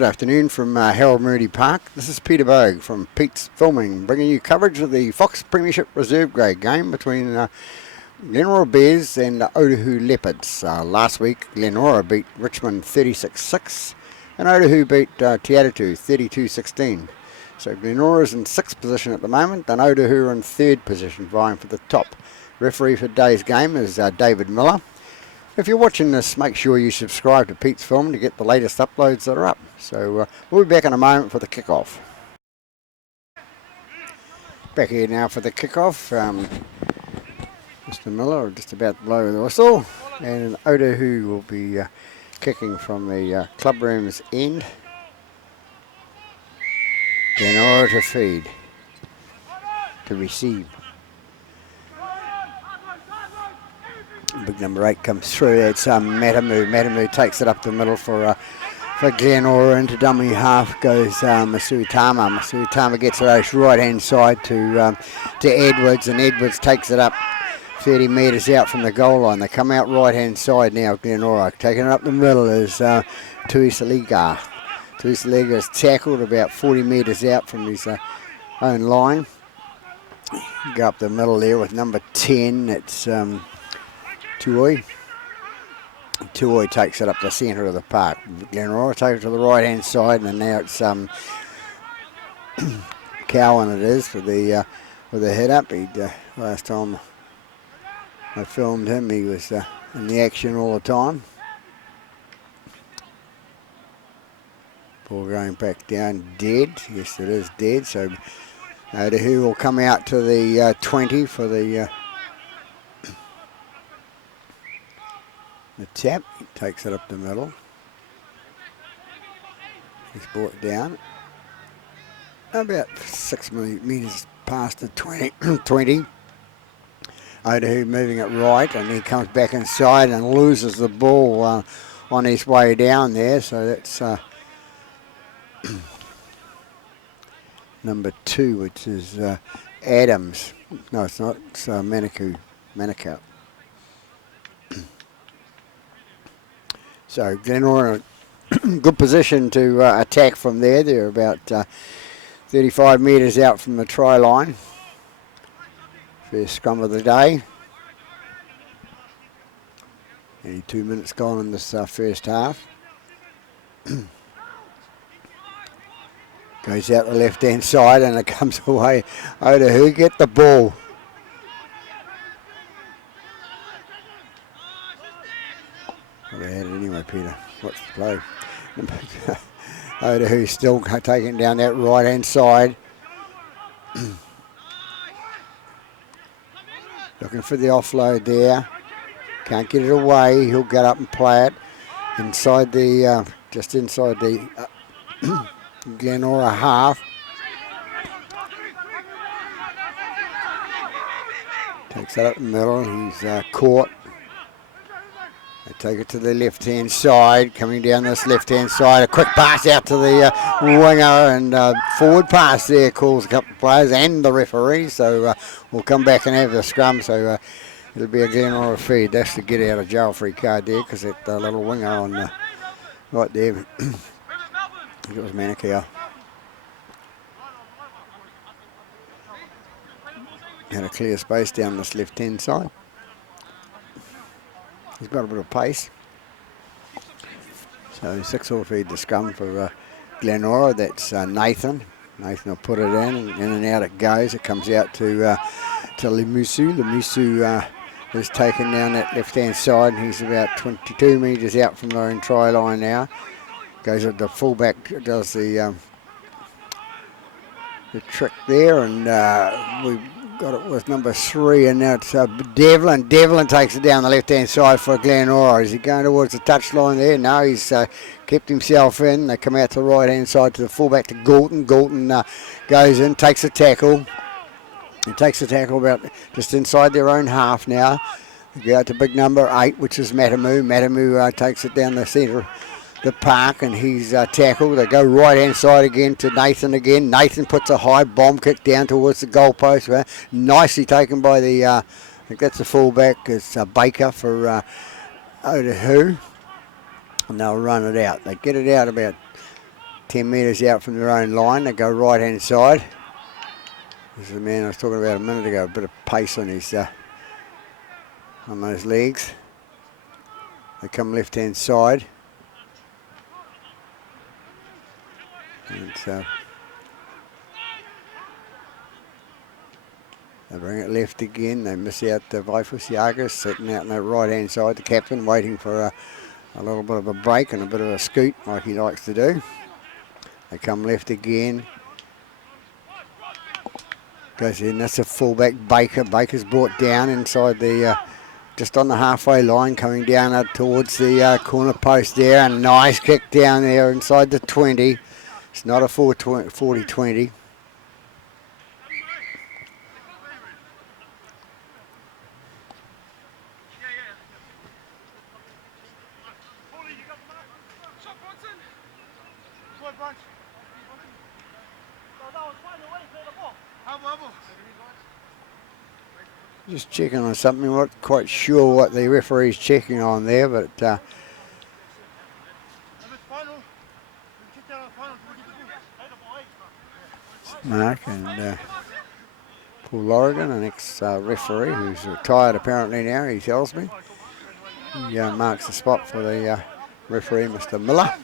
Good afternoon from Harold Moody Park. This is Peter Bogue from Pete's Filming, bringing you coverage of the Fox Premiership Reserve Grade game between Glenora Bears and Otahuhu Leopards. Last week, Glenora beat Richmond 36-6 and Otahuhu beat Te Atatu 32-16. So Glenora is in 6th position at the moment and Otahuhu are in 3rd position, vying for the top. Referee for today's game is David Miller. If you're watching this, make sure you subscribe to Pete's Film to get the latest uploads that are up. So we'll be back in a moment for the kickoff. Back here now for the kickoff. Mr. Miller just about to blow the whistle, and Otahuhu will be kicking from the club room's end. Glenora to feed, to receive. Big number 8 comes through. It's Matamu. Matamu takes it up the middle for Glenora. Into dummy half goes Masuitama. Masuitama gets it out right hand side to Edwards, and Edwards takes it up 30 metres out from the goal line. They come out right hand side now. Glenora taking it up the middle is Tuisaliga. Tuisaliga is tackled about 40 metres out from his own line. Go up the middle there with number 10. It's Tuoi. Tuoi takes it up the centre of the park. Glenora takes it to the right hand side, and now it's Cowan it is for the with a head up. Last time I filmed him, he was in the action all the time. Ball going back down, dead. Yes, it is dead. So Otahuhu will come out to the 20 for the tap. He takes it up the middle. He's brought down about 6 metres past the 20. 20. Otahuhu moving it right, and he comes back inside and loses the ball on his way down there. So that's number 2, which is Adams. No, it's not. It's Manukau. So Glenora in a good position to attack from there. They're about 35 metres out from the try line. First scrum of the day. 82 minutes gone in this first half. Goes out the left hand side and it comes away. Otahuhu get the ball. They had it anyway, Peter. Watch the play. Otahuhu still taking it down that right hand side. Looking for the offload there. Can't get it away. He'll get up and play it inside the, just inside the Glenora half. Takes it up the middle. He's caught. They take it to the left-hand side, coming down this left-hand side. A quick pass out to the winger, and forward pass there calls a couple of players and the referee. So we'll come back and have the scrum. So it'll be a Glenora feed. That's the get out of jail free card there, because that little winger on right there, I think it was Manukau. Had a clear space down this left-hand side. He's got a bit of pace. So 6 will feed the scrum for Glenora. That's Nathan. Nathan will put it in and out it goes. It comes out to Limusu. Limusu is taken down that left-hand side. He's about 22 metres out from their own try line now. Goes at the fullback, does the trick there, and we've got it with number 3, and now it's Devlin. Devlin takes it down the left-hand side for Glenora. Is he going towards the touchline there? No, he's kept himself in. They come out to the right-hand side to the fullback to Galton. Galton goes in, takes a tackle. He takes the tackle about just inside their own half now. They go out to big number 8, which is Matamu. Matamu takes it down the centre the park, and he's tackled. They go right hand side again to Nathan again. Nathan puts a high bomb kick down towards the goalpost. Nicely taken by the I think that's the fullback. It's Baker for Otahuhu, and they'll run it out. They get it out about 10 metres out from their own line. They go right-hand side. This is the man I was talking about a minute ago. A bit of pace on his on those legs. They come left-hand side. And they bring it left again. They miss out the Vaifusiaga sitting out on the right-hand side. The captain waiting for a little bit of a break and a bit of a scoot like he likes to do. They come left again. Goes in, that's a fullback Baker. Baker's brought down inside the, just on the halfway line, coming down up towards the corner post there. And a nice kick down there inside the 20. It's not a 40-20. Just checking on something. I'm not quite sure what the referee's checking on there, but Mark and Paul Lorigan, an ex-referee who's retired apparently now, he tells me. He marks the spot for the referee, Mr. Miller.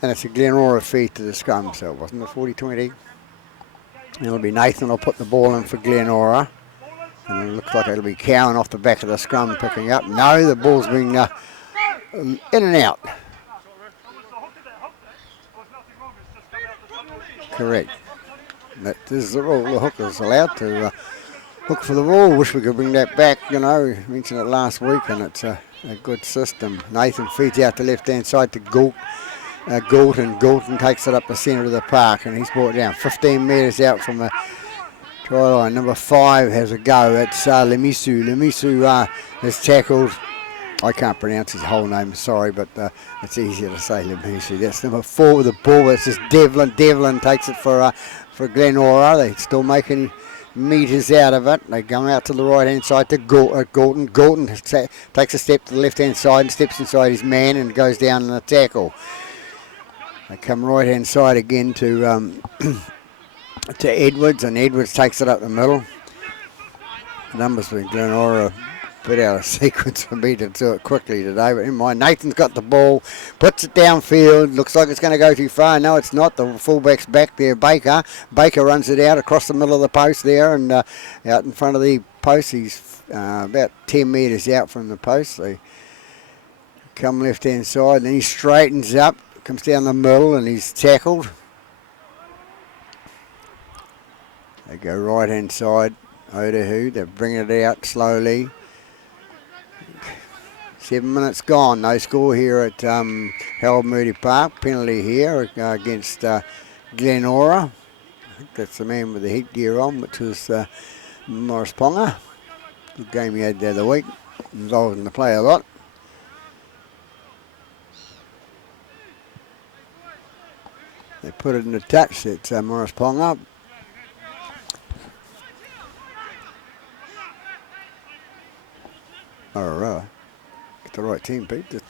And it's a Glenora feed to the scrum, so it wasn't a 40-20. It'll be Nathan will put the ball in for Glenora. And it looks like it'll be Cowan off the back of the scrum picking up. No, the ball's been in and out. Correct. That is the rule. The hooker's allowed to hook for the ball. Wish we could bring that back, you know. We mentioned it last week, and it's a good system. Nathan feeds out the left-hand side to Galton. Galton takes it up the centre of the park, and he's brought down 15 metres out from the try line. Number 5 has a go. It's Lemisu. Lemisu is tackled. I can't pronounce his whole name, sorry, but it's easier to say Lemisu. That's number 4 with the ball. It's just Devlin. Devlin takes it for Glenora. They're still making metres out of it. They come out to the right-hand side to Galton. Galton takes a step to the left-hand side and steps inside his man and goes down in the tackle. They come right-hand side again to to Edwards, and Edwards takes it up the middle. The numbers with Glenora are a bit out of sequence for me to do it quickly today, but in mind, Nathan's got the ball, puts it downfield, looks like it's going to go too far. No, it's not. The fullback's back there, Baker. Baker runs it out across the middle of the post there, and out in front of the post. He's about 10 metres out from the post. They come left-hand side, and then he straightens up, comes down the middle, and he's tackled. They go right-hand side, Otahuhu. They're bringing it out slowly. 7 minutes gone. No score here at Harold Moody Park. Penalty here against Glenora. I think that's the man with the headgear on, which was Morris Ponga. Good game he had the other week. Involved in the play a lot. They put it in the touch. It's Morris Ponga. Alright, get the right team, Pete. Just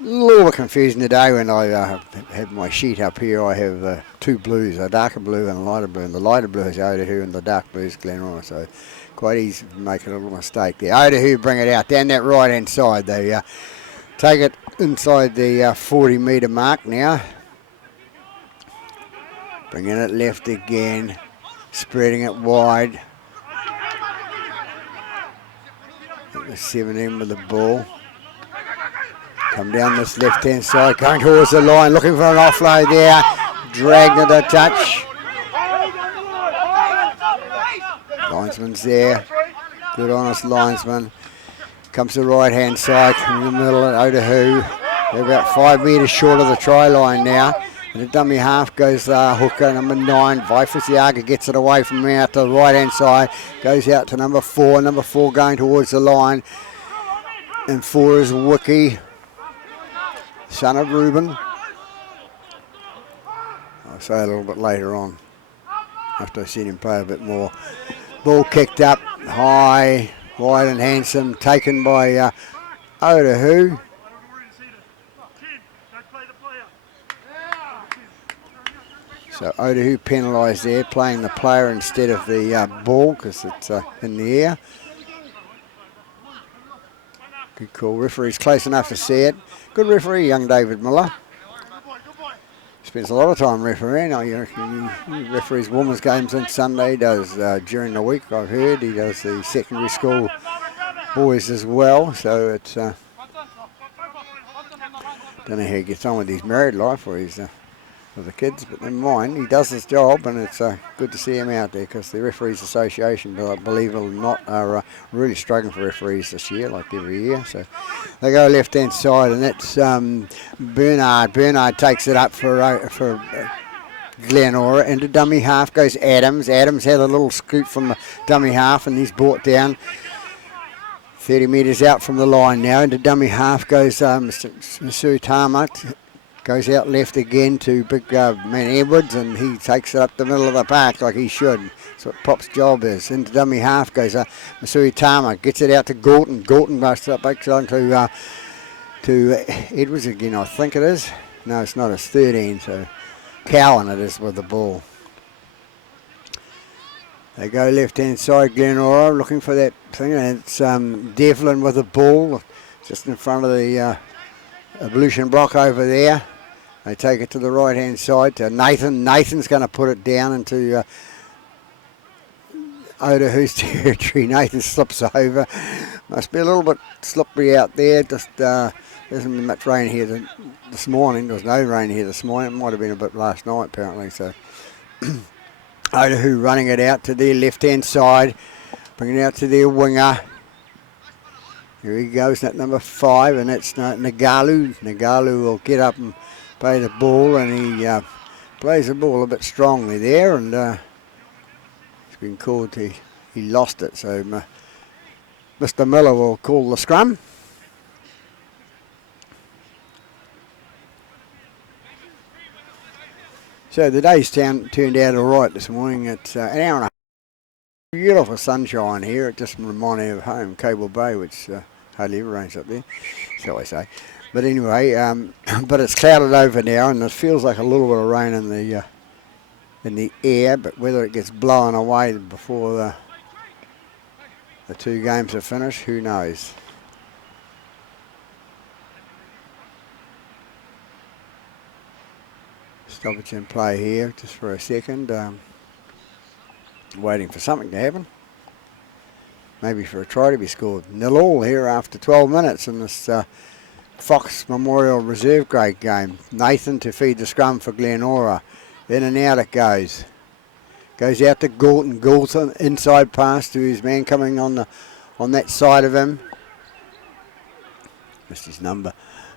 a little bit confusion today when I have my sheet up here. I have 2 blues, a darker blue and a lighter blue. And the lighter blue is Otahuhu and the dark blue is Glenora. So quite easy to make a little mistake there. Otahuhu bring it out down that right hand side. They take it inside the 40 metre mark now. Bringing it left again, spreading it wide. The 17 with the ball. Come down this left-hand side, going towards the line, looking for an offload there. Dragged at the touch. Linesman's there. Good honest linesman. Comes to the right-hand side, in the middle at Otahuhu. They're about 5 metres short of the try line now. And the dummy half goes hooker, number 9. Vaifusiaga gets it away from me out to the right-hand side. Goes out to number 4. Number 4 going towards the line. And 4 is Wiki, son of Reuben. I'll say a little bit later on, after I've seen him play a bit more. Ball kicked up, high, wide and handsome, taken by Otahuhu. So Otahuhu penalised there, playing the player instead of the ball because it's in the air. Good call. Referee's close enough to see it. Good referee, young David Miller. Spends a lot of time refereeing. He referees women's games on Sunday. He does during the week, I've heard. He does the secondary school boys as well. So it's don't know how he gets on with his married life or his with the kids, but never mind. He does his job, and it's good to see him out there because the Referees Association, believe it or not, are really struggling for referees this year, like every year. So they go left-hand side, and that's Bernard. Bernard takes it up for Glenora. Into dummy half goes Adams. Adams had a little scoot from the dummy half, and he's brought down 30 metres out from the line now. Into dummy half goes Mr. Suitama. Goes out left again to big man Edwards, and he takes it up the middle of the park like he should. That's what Pop's job is. Into dummy half goes Masui Tama. Gets it out to Gorton. Gorton backs on to Edwards again, I think it is. No, it's not. It's 13, so Cowan it is with the ball. They go left-hand side, Glenora, looking for that thing. And it's Devlin with the ball, just in front of the ablution block over there. They take it to the right-hand side to Nathan. Nathan's going to put it down into Otahuhu's territory. Nathan slips over. Must be a little bit slippery out there. Just there hasn't been much rain here this morning. There was no rain here this morning. It might have been a bit last night, apparently. So Otahuhu running it out to their left-hand side, bringing it out to their winger. Here he goes, at number 5, and it's Nagalu. Nagalu will get up and play the ball, and he plays the ball a bit strongly there, and it's been called he lost it. So Mr. Miller will call the scrum. So the day's turned out all right this morning. It's an hour and a half. Beautiful sunshine here. It just reminded me of home, Cable Bay, which hardly ever rains up there, so I say. But anyway, but it's clouded over now, and it feels like a little bit of rain in the air. But whether it gets blown away before the two games are finished, who knows? Stoppage in play here, just for a second. Waiting for something to happen. Maybe for a try to be scored. 0-0 here after 12 minutes in this Fox Memorial Reserve Grade game. Nathan to feed the scrum for Glenora. In and out it goes. Goes out to Gorton. Gorton inside pass to his man coming on that side of him. Missed his number.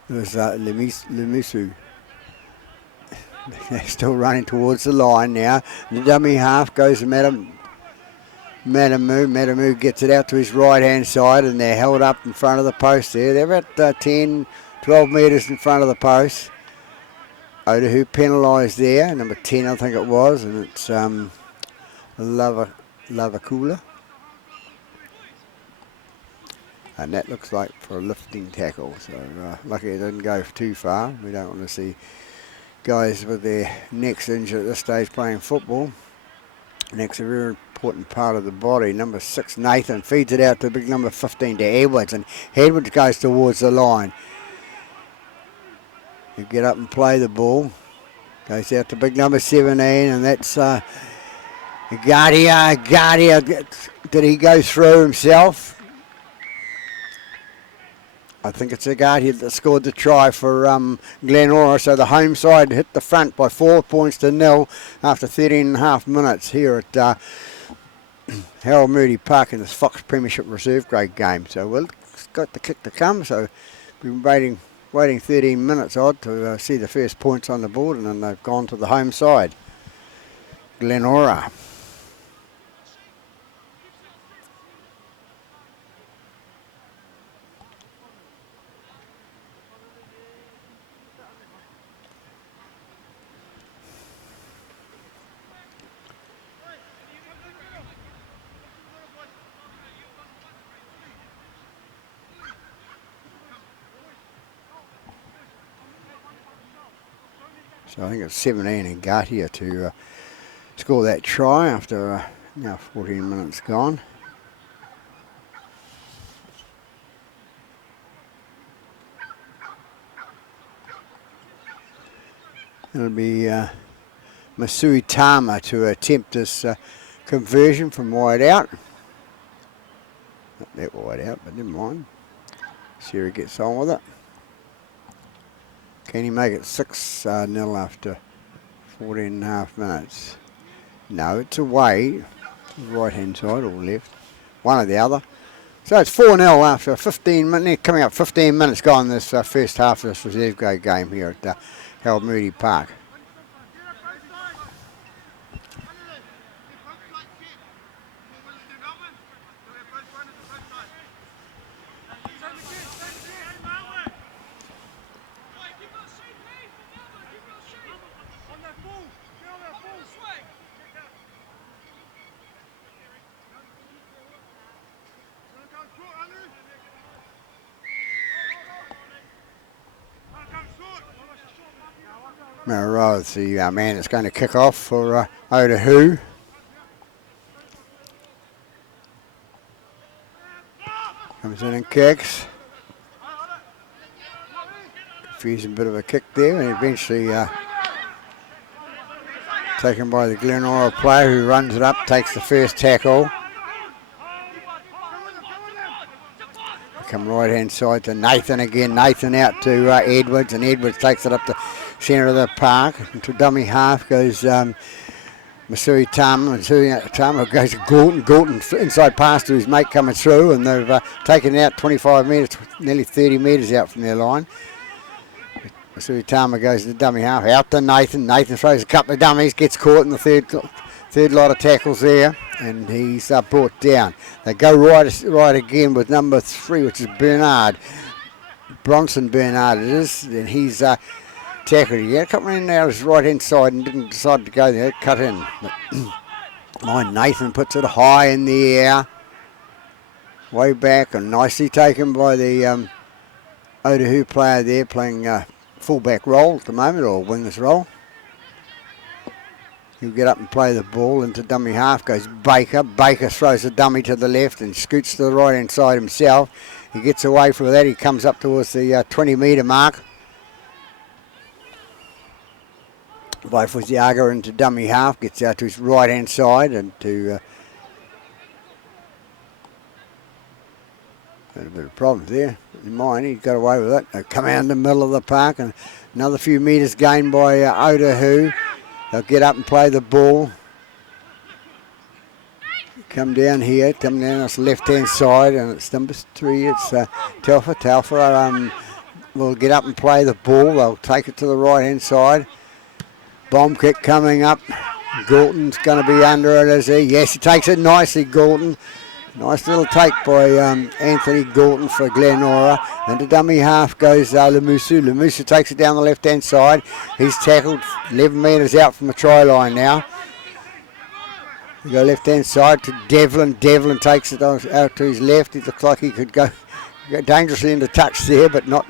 It was Lemisu. They're still running towards the line now. The dummy half goes to Madamu. Madamu gets it out to his right-hand side, and they're held up in front of the post there. They're about 10, 12 metres in front of the post. Otahuhu penalised there, number 10 I think it was, and it's Lavakula. And that looks like for a lifting tackle, so lucky it didn't go too far. We don't want to see guys with their necks injured at this stage playing football. Neck's a very important part of the body. Number 6, Nathan, feeds it out to big number 15 to Edwards, and Edwards goes towards the line. You get up and play the ball. Goes out to big number 17, and that's Guardia. Did he go through himself? I think it's Guardia that scored the try for Glenora. So the home side hit the front by 4 points to 0 after 13 and a half minutes here at Harold Moody Park in this Fox Premiership Reserve Grade game. So we've got the kick to come. So we've been waiting 13 minutes odd to see the first points on the board, and then they've gone to the home side. Glenora. So I think it's 17 in Gatia to score that try after now 14 minutes gone. It'll be Masui Tama to attempt this conversion from wide out. Not that wide out, but never mind. See how he gets on with it. Can he make it 6-0 after 14 and a half minutes? No, it's away. Right hand side or left. One or the other. So it's 4-0 after 15 minutes. Coming up 15 minutes gone this first half of this reserve grade game here at Harold Moody Park. Rose, the man that's going to kick off for Otahuhu. Comes in and kicks. Confusing bit of a kick there, and eventually taken by the Glenora player who runs it up, takes the first tackle. Come right hand side to Nathan again. Nathan out to Edwards, and Edwards takes it up the centre of the park. Into dummy half goes Masui Tama. Masui Tama goes to Gorton. Gorton inside pass to his mate coming through, and they've taken it out 25 metres, nearly 30 metres out from their line. Masui Tama goes to the dummy half, out to Nathan. Nathan throws a couple of dummies, gets caught in the third lot of tackles there, and he's brought down. They go right again with number 3, which is Bernard. Bronson Bernard it is, and he's tackled again. Coming in out his right hand side and didn't decide to go there, cut in. But Nathan puts it high in the air, way back, and nicely taken by the Otahuhu player there, playing full-back role at the moment, or winger's role. He'll get up and play the ball into dummy half, goes Baker. Baker throws the dummy to the left and scoots to the right-hand side himself. He gets away from that. He comes up towards the 20-metre mark. By Fuziaga into dummy half, gets out to his right-hand side and to... Had a bit of problems there. In mine, he got away with it. They come out in the middle of the park, and another few metres gained by Otahuhu. They'll get up and play the ball. Come down here, come down this left-hand side, and it's number 3. It's Telfer. Telfer will get up and play the ball. They'll take it to the right-hand side. Bomb kick coming up. Gorton's going to be under it, is he? Yes, he takes it nicely, Gorton. Nice little take by Anthony Gorton for Glenora. And to dummy half goes Lemusu. Lemusu takes it down the left-hand side. He's tackled 11 metres out from the try line now. We go left-hand side to Devlin. Devlin takes it out to his left. It looks like he could go dangerously into touch there, but not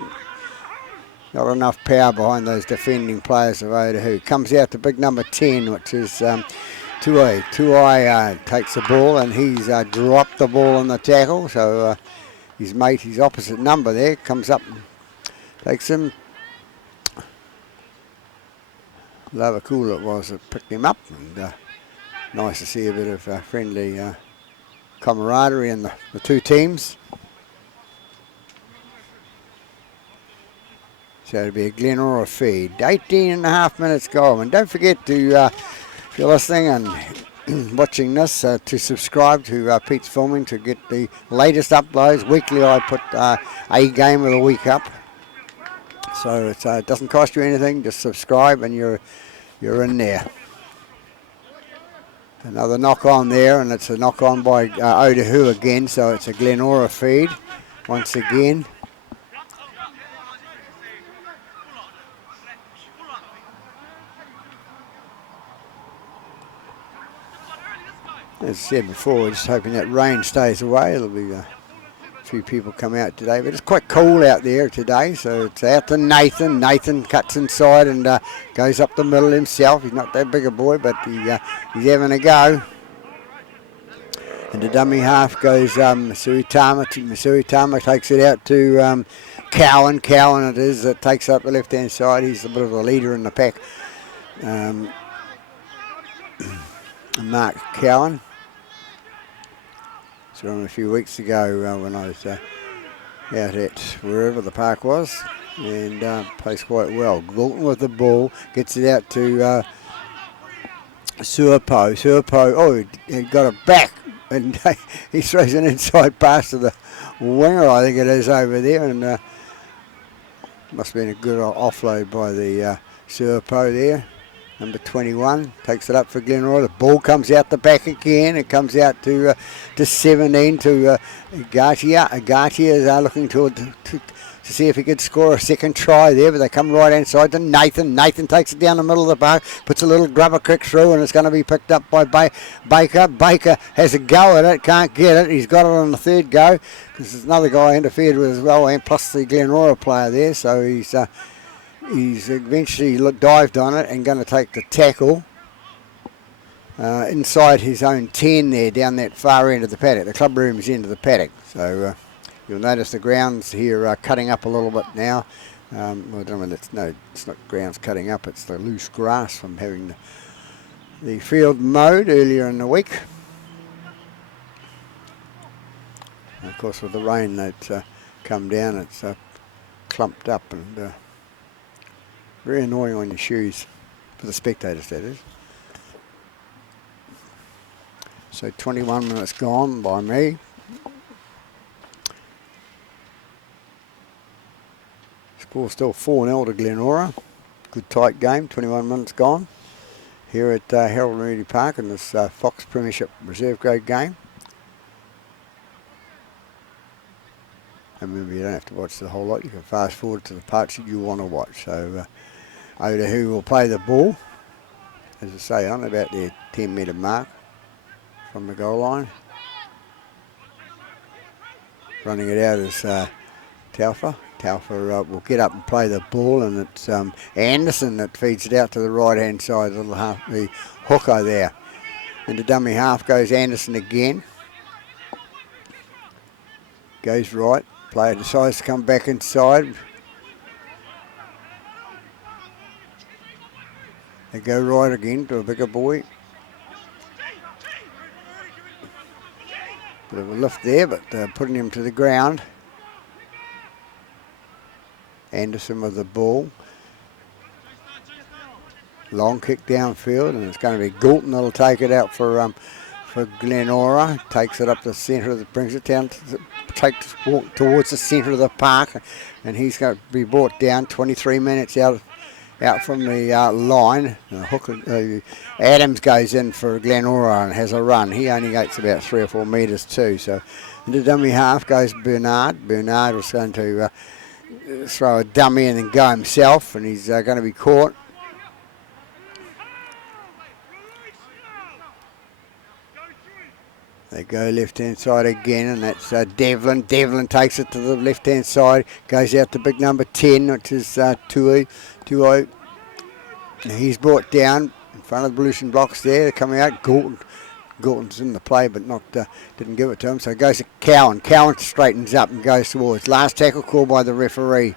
enough power behind those defending players of Otahuhu. Comes out to big number 10, which is... Tuai takes the ball, and he's dropped the ball on the tackle, so his mate, his opposite number there, comes up and takes him. Cool it was that picked him up, and nice to see a bit of friendly camaraderie in the two teams. So it'll be a Glenora feed. 18 and a half minutes go, and don't forget to... if you're listening and watching this, to subscribe to Pete's Filming to get the latest uploads. Weekly I put a game of the week up. So it doesn't cost you anything, just subscribe and you're in there. Another knock on there, and it's a knock on by Otahuhu again, so it's a Glenora feed once again. As I said before, we're just hoping that rain stays away. It'll be few people come out today, but it's quite cool out there today, so it's out to Nathan. Nathan cuts inside and goes up the middle himself. He's not that big a boy, but he's having a go. And the dummy half goes Masui Tama. Masui Tama takes it out to Cowan. Cowan it is that takes up the left-hand side. He's a bit of a leader in the pack. Mark Cowan. Saw him a few weeks ago when I was out at wherever the park was, and plays quite well. Galton with the ball, gets it out to Suapo. Suapo, he got it back, and he throws an inside pass to the winger, I think it is, over there, and must have been a good offload by the Suapo there. Number 21 takes it up for Glenora. The ball comes out the back again. It comes out to 17 to Agatia. Agatia is looking to see if he could score a second try there, but they come right inside to Nathan. Nathan takes it down the middle of the park, puts a little grubber kick through, and it's going to be picked up by Baker. Baker has a go at it, can't get it. He's got it on the third go because there's another guy interfered with as well, and plus the Glenora player there, so he's eventually dived on it and going to take the tackle inside his own 10 there, down that far end of the paddock. The club room is into the paddock, so you'll notice the grounds here are cutting up a little bit now. I don't know, it's not grounds cutting up, it's the loose grass from having the field mowed earlier in the week. And of course, with the rain that's come down, it's clumped up and very annoying on your shoes, for the spectators that is. So 21 minutes gone by me. Score still 4-0 to Glenora. Good tight game, 21 minutes gone. Here at Harold Moody Park in this Fox Premiership Reserve Grade game. And remember, you don't have to watch the whole lot. You can fast forward to the parts that you want to watch. So Otahuhu will play the ball, as I say, on about their 10-metre mark from the goal line. Running it out is Taufa. Taufa will get up and play the ball, and it's Anderson that feeds it out to the right-hand side, the hooker there. And the dummy half goes Anderson again. Goes right. Player decides to come back inside. They go right again to a bigger boy. Bit of a lift there, but putting him to the ground. Anderson with the ball. Long kick downfield, and it's going to be Galton that'll take it out for Glenora. Takes it up the centre, brings it down, walk towards the centre of the park, and he's going to be brought down 23 minutes out from the line. Adams goes in for Glenora and has a run. He only gets about 3 or 4 metres too. So in the dummy half goes Bernard. Bernard was going to throw a dummy and then go himself, and he's going to be caught. They go left-hand side again, and that's Devlin. Devlin takes it to the left-hand side, goes out to big number 10, which is Tuo. He's brought down in front of the Blution blocks there. They're coming out. Galton's in the play, but didn't give it to him. So it goes to Cowan. Cowan straightens up and goes towards. Last tackle called by the referee.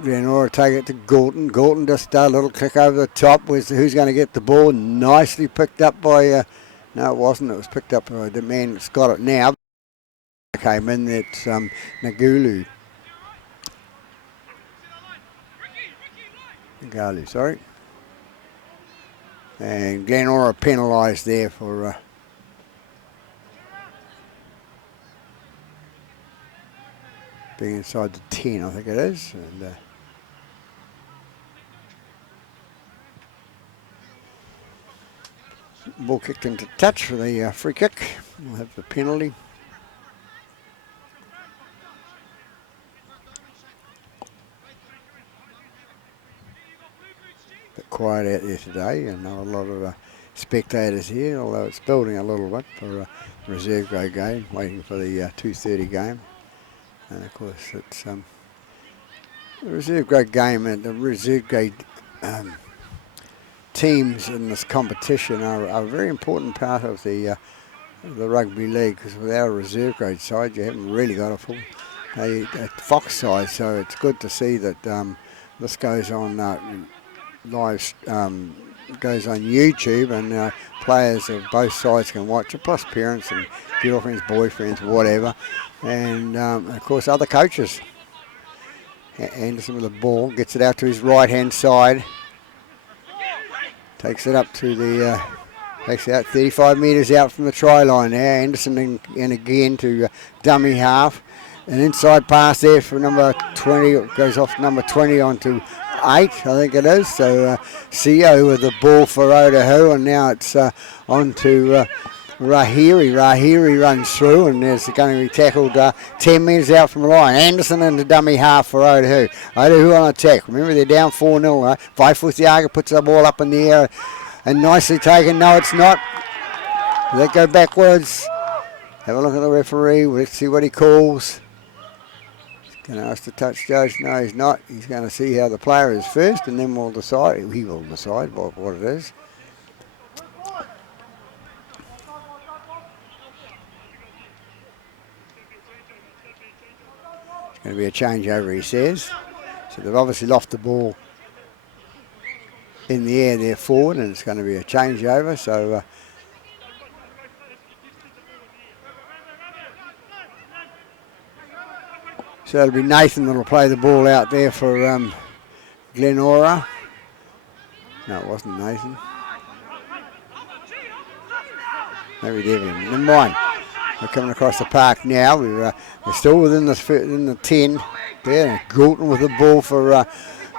Glenora take it to Galton. Galton just a little click over the top. Who's going to get the ball? Nicely picked up by... no, it wasn't. It was picked up by the man that's got it now. Came in. It's Nagalu. Nagalu, sorry. And Glenora penalised there for being inside the 10, I think it is. And ball kicked into touch for the free kick. We'll have the penalty. Bit quiet out there today, and not a lot of spectators here, although it's building a little bit for a reserve grade game, waiting for the 2:30 game. And of course, it's the reserve grade game, and the reserve grade teams in this competition are a very important part of the rugby league, because without a reserve grade side, you haven't really got a full a Fox side. So it's good to see that this goes on live, goes on YouTube, and players of both sides can watch it, plus parents and girlfriends, boyfriends, whatever, and of course other coaches. Anderson with the ball, gets it out to his right hand side, takes it up to the takes it out 35 metres out from the try line there. Anderson in again to dummy half. An inside pass there for number 20, goes off number 20 onto 8, I think it is. So CO with the ball for Otahuhu, and now it's on to Rahiri. Rahiri runs through, and there's going to be tackled 10 metres out from the line. Anderson into dummy half for Otahuhu. Otahuhu on attack. Remember, they're down 4-0. Vaifusiaga puts the ball up in the air and nicely taken. No, it's not. They go backwards. Have a look at the referee. Let's see what he calls. Going to ask the touch judge. No, he's not. He's going to see how the player is first, and then we'll decide. He will decide what it is. It's going to be a changeover, he says. So they've obviously lost the ball in the air there forward, and it's going to be a changeover. So so it'll be Nathan that'll play the ball out there for Glenora. No, it wasn't Nathan. Maybe Devlin. Never mind. We're coming across the park now. We're still within the 10. There, Goulton with the ball for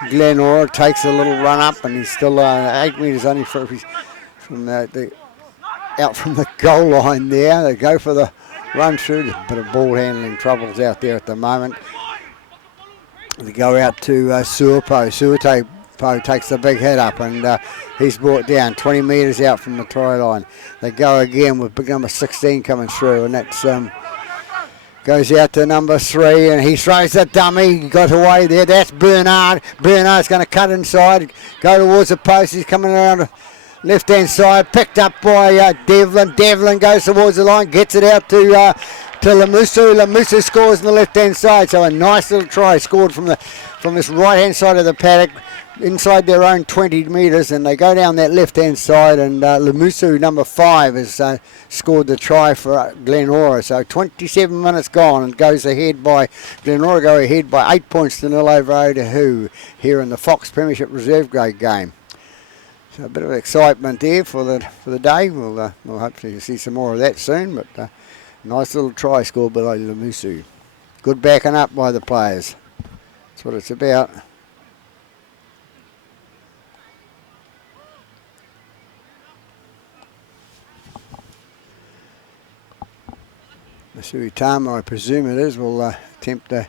Glenora. Takes a little run up, and he's still 8 metres only from out from the goal line there. They go for the run through. There's a bit of ball handling troubles out there at the moment. They go out to Suapo. Suapo takes the big hit up, and he's brought down 20 metres out from the try line. They go again with big number 16 coming through, and that's goes out to number 3, and he throws the dummy. He got away there. That's Bernard. Bernard's going to cut inside, go towards the post. He's coming around left-hand side, picked up by Devlin. Devlin goes towards the line, gets it out to Lamusu. Lamusu scores on the left-hand side. So a nice little try scored from this right-hand side of the paddock, inside their own 20 metres, and they go down that left-hand side, and Lamusu, number 5, has scored the try for Glenora. So 27 minutes gone, and goes ahead by Glenora, go ahead by 8 points to 0 over Otahuhu here in the Fox Premiership Reserve Grade game. So a bit of excitement there for the day. We'll hopefully see some more of that soon, but nice little try scored by Lamusu. Good backing up by the players. That's what it's about. Masui Tama, I presume it is, will attempt the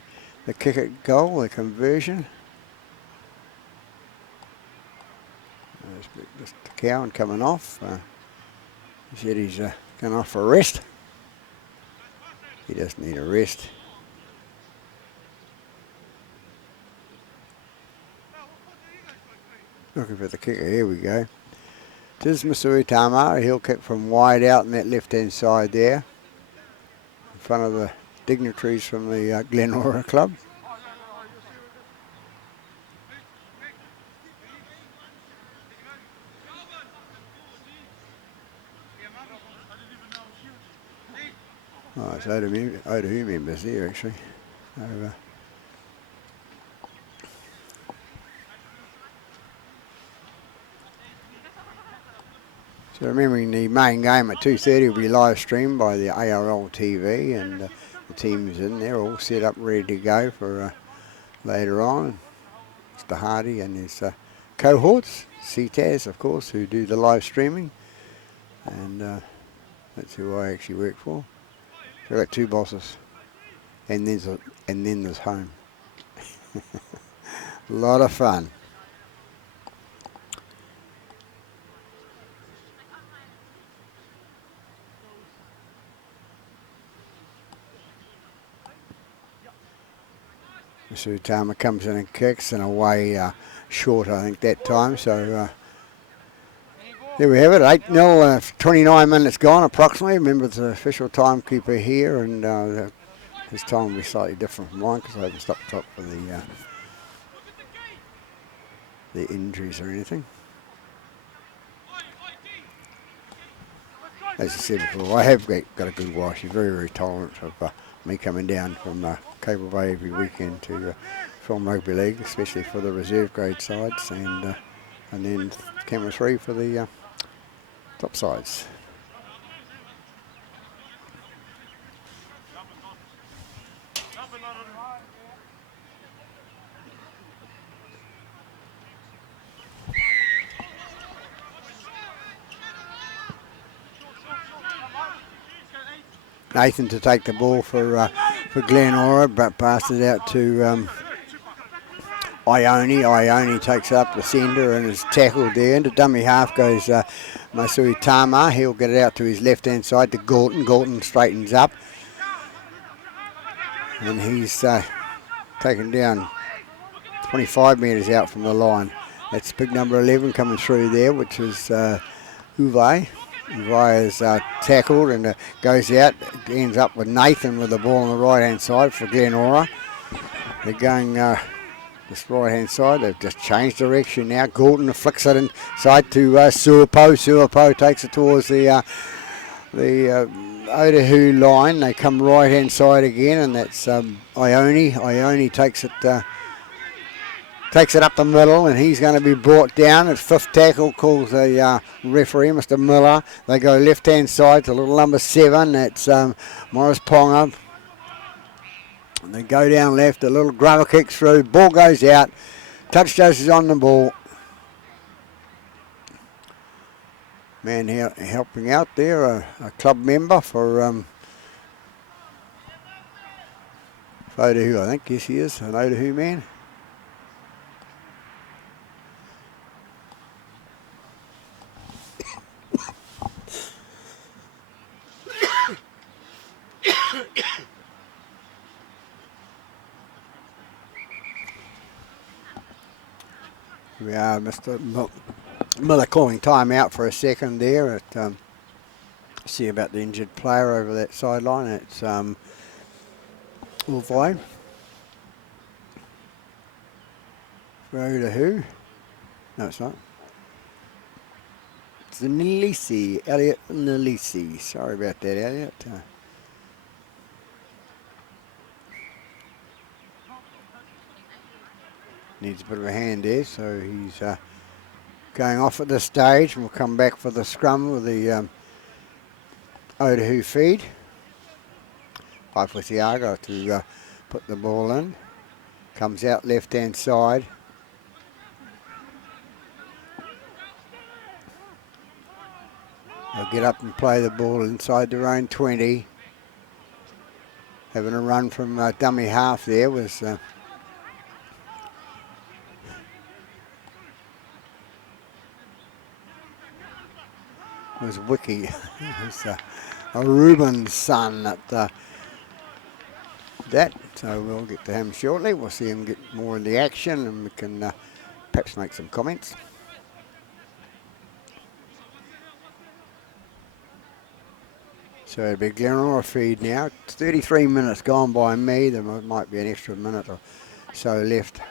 kick at goal, the conversion. There's Mr. Cowan coming off. He said he's going off for a rest. He doesn't need a rest. Looking for the kicker. Here we go. It is Masui Tama. He'll kick from wide out on that left-hand side there, in front of the dignitaries from the Glenora club. Oh, it's Otahuhu members there, actually. Over. So remembering the main game at 2:30 will be live streamed by the ARL TV, and the teams in there all set up ready to go for later on. Mr. Hardy and his cohorts, CTAS of course, who do the live streaming, and that's who I actually work for. So I've got 2 bosses, and then there's home. A lot of fun. Suitama comes in and kicks and away short, I think, that time. So there we have it, 8-0, 29 minutes gone approximately. Remember, it's the official timekeeper here, and his time will be slightly different from mine because I haven't stopped up for the injuries or anything. As I said before, I have got a good wife. She's very, very tolerant of me coming down from Cable Bay every weekend to film rugby league, especially for the reserve grade sides, and then camera 3 for the top sides. Nathan to take the ball for Glenora, but passed it out to Ione. Ione takes it up the centre and is tackled there. Into dummy half goes Masui Tama. He'll get it out to his left-hand side to Galton. Galton straightens up. And he's taken down 25 metres out from the line. That's big number 11 coming through there, which is Uwe. Uwe is tackled and goes out. It ends up with Nathan with the ball on the right-hand side for Glenora. They're going this right-hand side. They've just changed direction now. Galton flicks it inside to Suapo. Suapo takes it towards the Otahuhu line. They come right-hand side again, and that's Ione. Ione takes it up the middle, and he's going to be brought down. At fifth tackle, calls the referee, Mr. Miller. They go left-hand side to little number 7. That's Morris Ponga. And they go down left. A little grubber kick through. Ball goes out. Touchdown is on the ball. Man helping out there, a club member for Otahuhu, I think. Yes, he is an Otahuhu man. We are Mr. Miller calling time out for a second there. See about the injured player over that sideline. It's Ulvai. Otahuhu. No, it's not. It's the Nilisi, Elliot Nilisi. Sorry about that, Elliot. Needs a bit of a hand there, so he's going off at this stage, and we'll come back for the scrum with the Otahuhu feed. Paifutiaga to put the ball in. Comes out left-hand side. They'll get up and play the ball inside their own 20. Having a run from dummy half there was Wiki. It was a Reuben's son at that. So we'll get to him shortly. We'll see him get more in the action, and we can perhaps make some comments. So it'll be Glenora feed now. It's 33 minutes gone by me. There might be an extra minute or so left.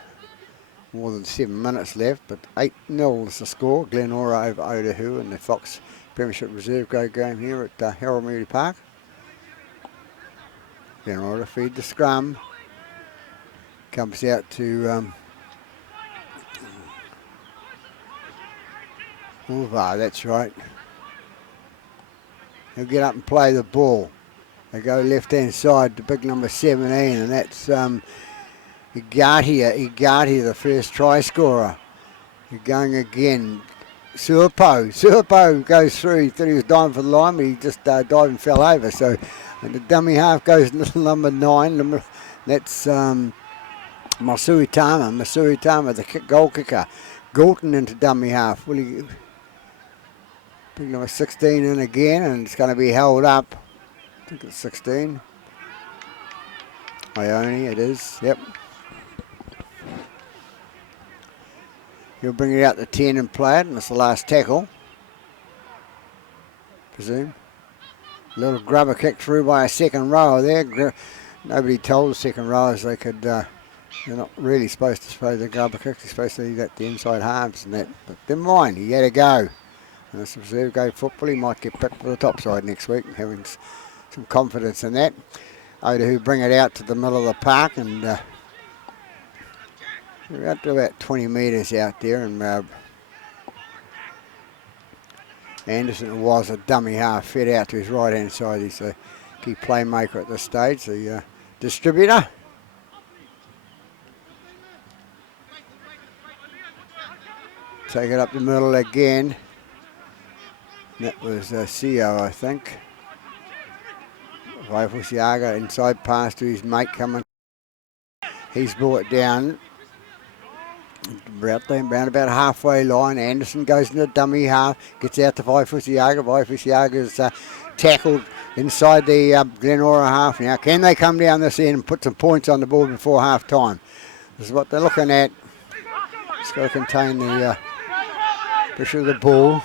More than 7 minutes left, but 8-0 is the score. Glenora over Otahuhu in the Fox Premiership Reserve Grade game here at Harold Moody Park. Glenora to feed the scrum. Comes out to Uva, that's right. He'll get up and play the ball. They go left-hand side to big number 17, and that's Igatia, the first try scorer. You're going again. Suapo goes through. He thought he was diving for the line, but he just dived and fell over. So and the dummy half goes little number 9. That's Masui Tama, the goal kicker. Galton into dummy half. Will he? Big number 16 in again, and it's going to be held up. I think it's 16. Ione, it is. Yep. He'll bring it out to 10 and play it, and it's the last tackle. Presume. Little grubber kick through by a second rower there. Nobody told the second rowers they could, they're not really supposed to throw the grubber kicks. They're supposed to leave that the inside halves and that. But never mind, he had a go. And it's a reserve grade football. He might get picked for the top side next week, having some confidence in that. Otahuhu bring it out to the middle of the park, and we're out to about 20 metres out there, and Anderson was a dummy half, fed out to his right hand side. He's a key playmaker at this stage, the distributor. Take it up the middle again. That was CO, I think. Vaifusiaga inside pass to his mate coming. He's brought down. Around about halfway line. Anderson goes into the dummy half. Gets out to Vaifusiaga. Vaifusiaga's tackled inside the Glenora half now. Can they come down this end and put some points on the board before half time? This is what they're looking at. It's got to contain the pressure of the ball.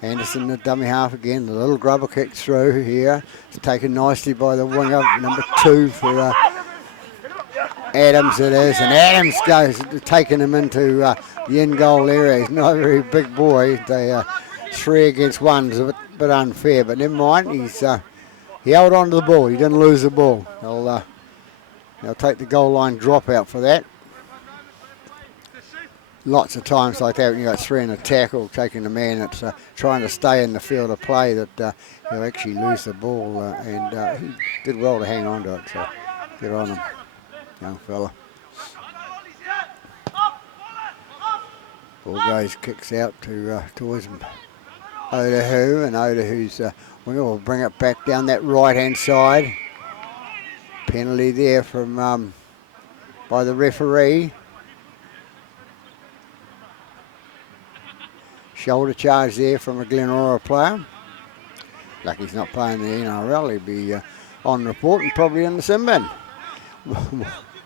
Anderson the dummy half again. The little grubber kick through here. It's taken nicely by the winger, number 2 for Adams it is. And Adams goes taking him into the end goal area. He's not a very big boy. They 3 against 1 is a bit unfair, but never mind. He held on to the ball. He didn't lose the ball. They'll take the goal line dropout for that. Lots of times like that when you've got 3 in a tackle, taking a man that's trying to stay in the field of play, that he'll actually lose the ball, and he did well to hang on to it, so good on him, young fella. Ball goes, kicks out towards Otahuhu, and Otahu's winger will bring it back down that right-hand side. Penalty there from by the referee. Shoulder charge there from a Glenora player. Like he's not playing the NRL, he'd be on report and probably in the sin bin.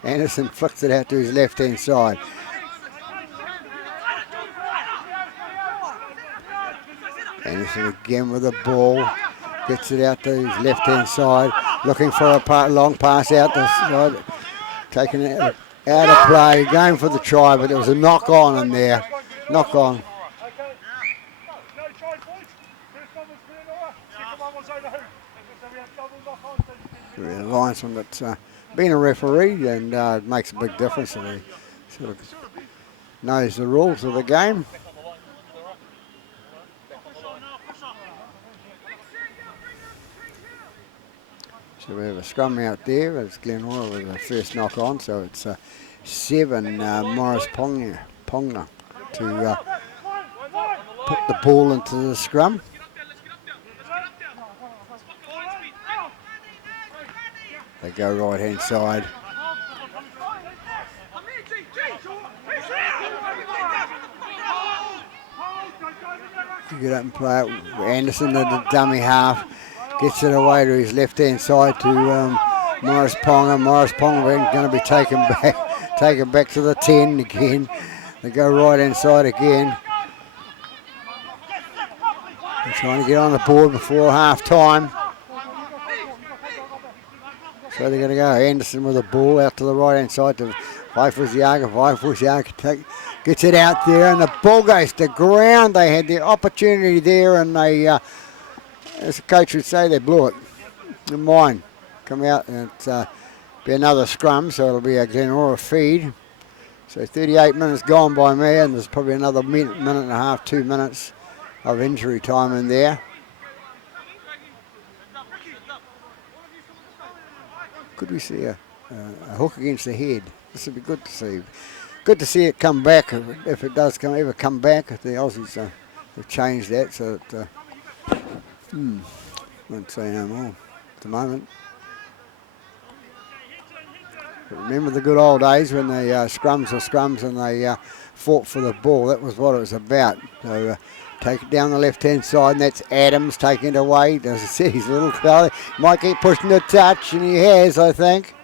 Anderson flicks it out to his left-hand side. Anderson again with the ball. Gets it out to his left-hand side. Looking for a long pass out the side. Taking it out of play. Going for the try, but there was a knock-on in there. Knock-on. The linesman that's been a referee, and it makes a big difference. And he sort of knows the rules of the game. So we have a scrum out there. It's Glenora with the first knock on, so it's 7 Morris Ponga to put the ball into the scrum. They go right-hand side. Get up and play it. Anderson in the dummy half. Gets it away to his left-hand side to Morris Ponga. Morris Ponga going to be taken back to the 10 again. They go right-hand side again. They're trying to get on the board before half-time. So they're going to go Anderson with the ball out to the right-hand side to Vaifusiaga. Vaifusiaga gets it out there, and the ball goes to ground. They had the opportunity there, and they, as the coach would say, they blew it. Never mind. Come out, and it'll be another scrum, so it'll be a Glenora feed. So 38 minutes gone by me, and there's probably another minute and a half, 2 minutes of injury time in there. Could we see a hook against the head? This would be good to see. Good to see it come back, if it does ever come back. The Aussies have changed that, so that, won't say no more at the moment. But remember the good old days when the scrums were scrums and they fought for the ball. That was what it was about. So take it down the left-hand side, and that's Adams taking it away. As I said, he's a little fella. Might get pushed into touch, and he has, I think.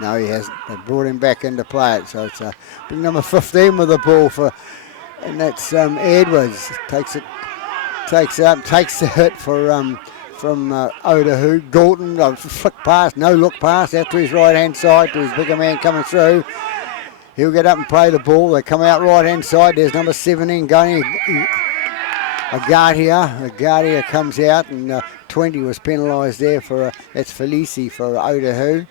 No, he hasn't. They brought him back into play. So it's big number 15 with the ball for, and that's Edwards. Takes the hit from Otahuhu. Galton, flick pass, no look pass out to his right hand side to his bigger man coming through. He'll get up and play the ball. They come out right hand side. There's number 17 going. Agadia comes out, and 20 was penalised there for that's Felici for Otahuhu.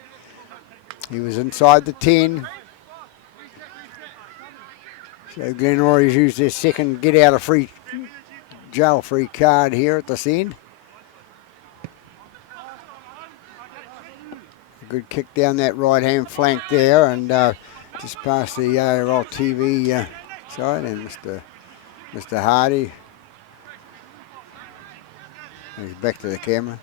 He was inside the 10. So Glenora's used their second get out of jail free card here at this end. A good kick down that right hand flank there, and just past the ARL TV side, and Mr. Hardy. He's back to the camera.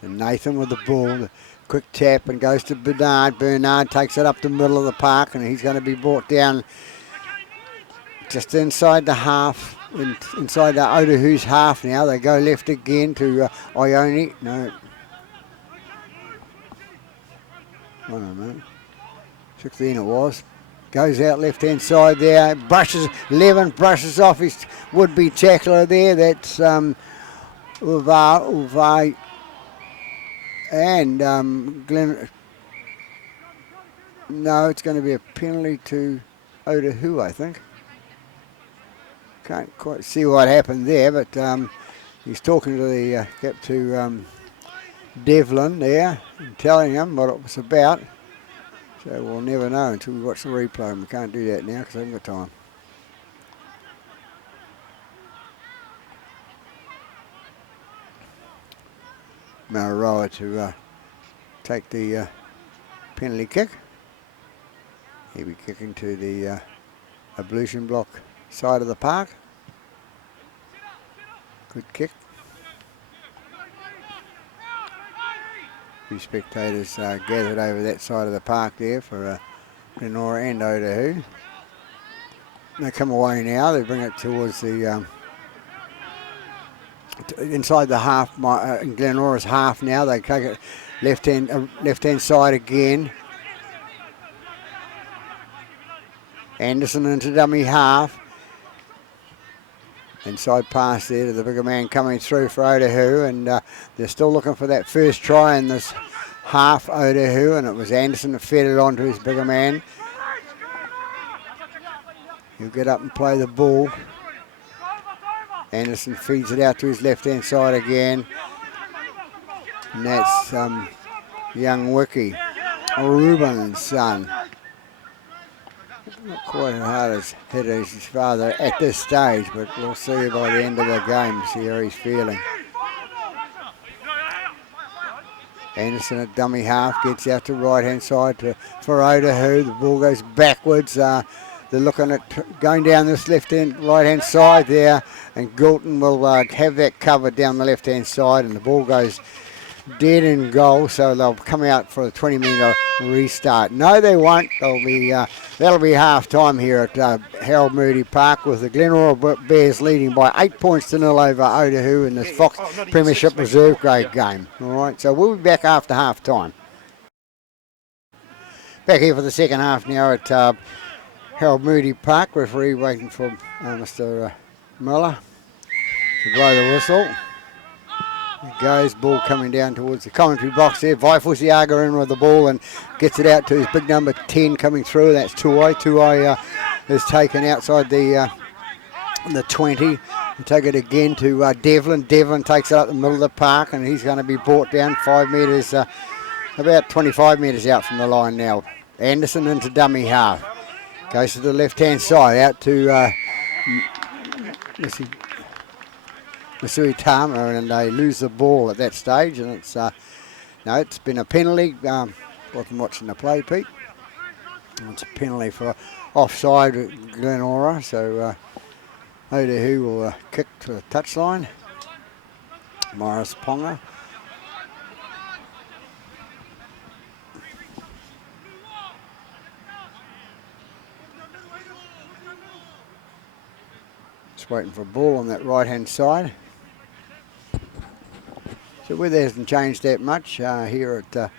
So Nathan with the ball, the quick tap, and goes to Bernard. Bernard takes it up the middle of the park, and he's going to be brought down just inside the half, inside the Otahuhu's half now. They go left again to Ione. No. Hold on a minute. 16 it was. Goes out left-hand side there. Levin brushes off his would-be tackler there. That's Uvai and Glen. No, it's going to be a penalty to Otahuhu, I think. Can't quite see what happened there, but he's talking to the Devlin there and telling him what it was about. So we'll never know until we watch the replay, and we can't do that now because I haven't got time. Mararoa to take the penalty kick. He'll be kicking to the ablution block side of the park. Good kick. Few spectators gathered over that side of the park there for Glenora and Otahuhu. They come away now. They bring it towards the inside the half. Glenora's half now. They take it left hand side again. Anderson into dummy half. Inside pass there to the bigger man coming through for Otahuhu, and they're still looking for that first try in this half, Otahuhu, and it was Anderson that fed it on to his bigger man. He'll get up and play the ball. Anderson feeds it out to his left-hand side again, and that's young Wiki, Ruben's son. Not quite as hard as hit as his father at this stage, but we'll see by the end of the game, see how he's feeling. Anderson at dummy half, gets out to right-hand side for Otahuhu. The ball goes backwards. They're looking at going down this right-hand side there, and Galton will have that covered down the left-hand side, and the ball goes dead in goal, so they'll come out for a 20-minute restart. No, they won't. That'll be half-time here at Harold Moody Park, with the Glenora Bears leading by 8 points to 0 over Otahuhu in this Fox Premiership Reserve grade game. All right, so we'll be back after half-time. Back here for the second half now at Harold Moody Park. Referee waiting for Mr. Miller to blow the whistle. It goes, ball coming down towards the commentary box there. Vaifusiaga in with the ball and gets it out to his big number 10 coming through. That's Tuai. Tuai is taken outside the 20. And take it again to Devlin. Devlin takes it up the middle of the park, and he's going to be brought down 5 metres, about 25 metres out from the line now. Anderson into dummy half. Goes to the left-hand side, out to Masui Tama, and they lose the ball at that stage, and it's it's been a penalty. Wasn't watching the play, Pete. It's a penalty for offside at Glenora, so Otahuhu will kick to the touchline. Morris Ponga. waiting for a ball on that right-hand side. So weather hasn't changed that much here at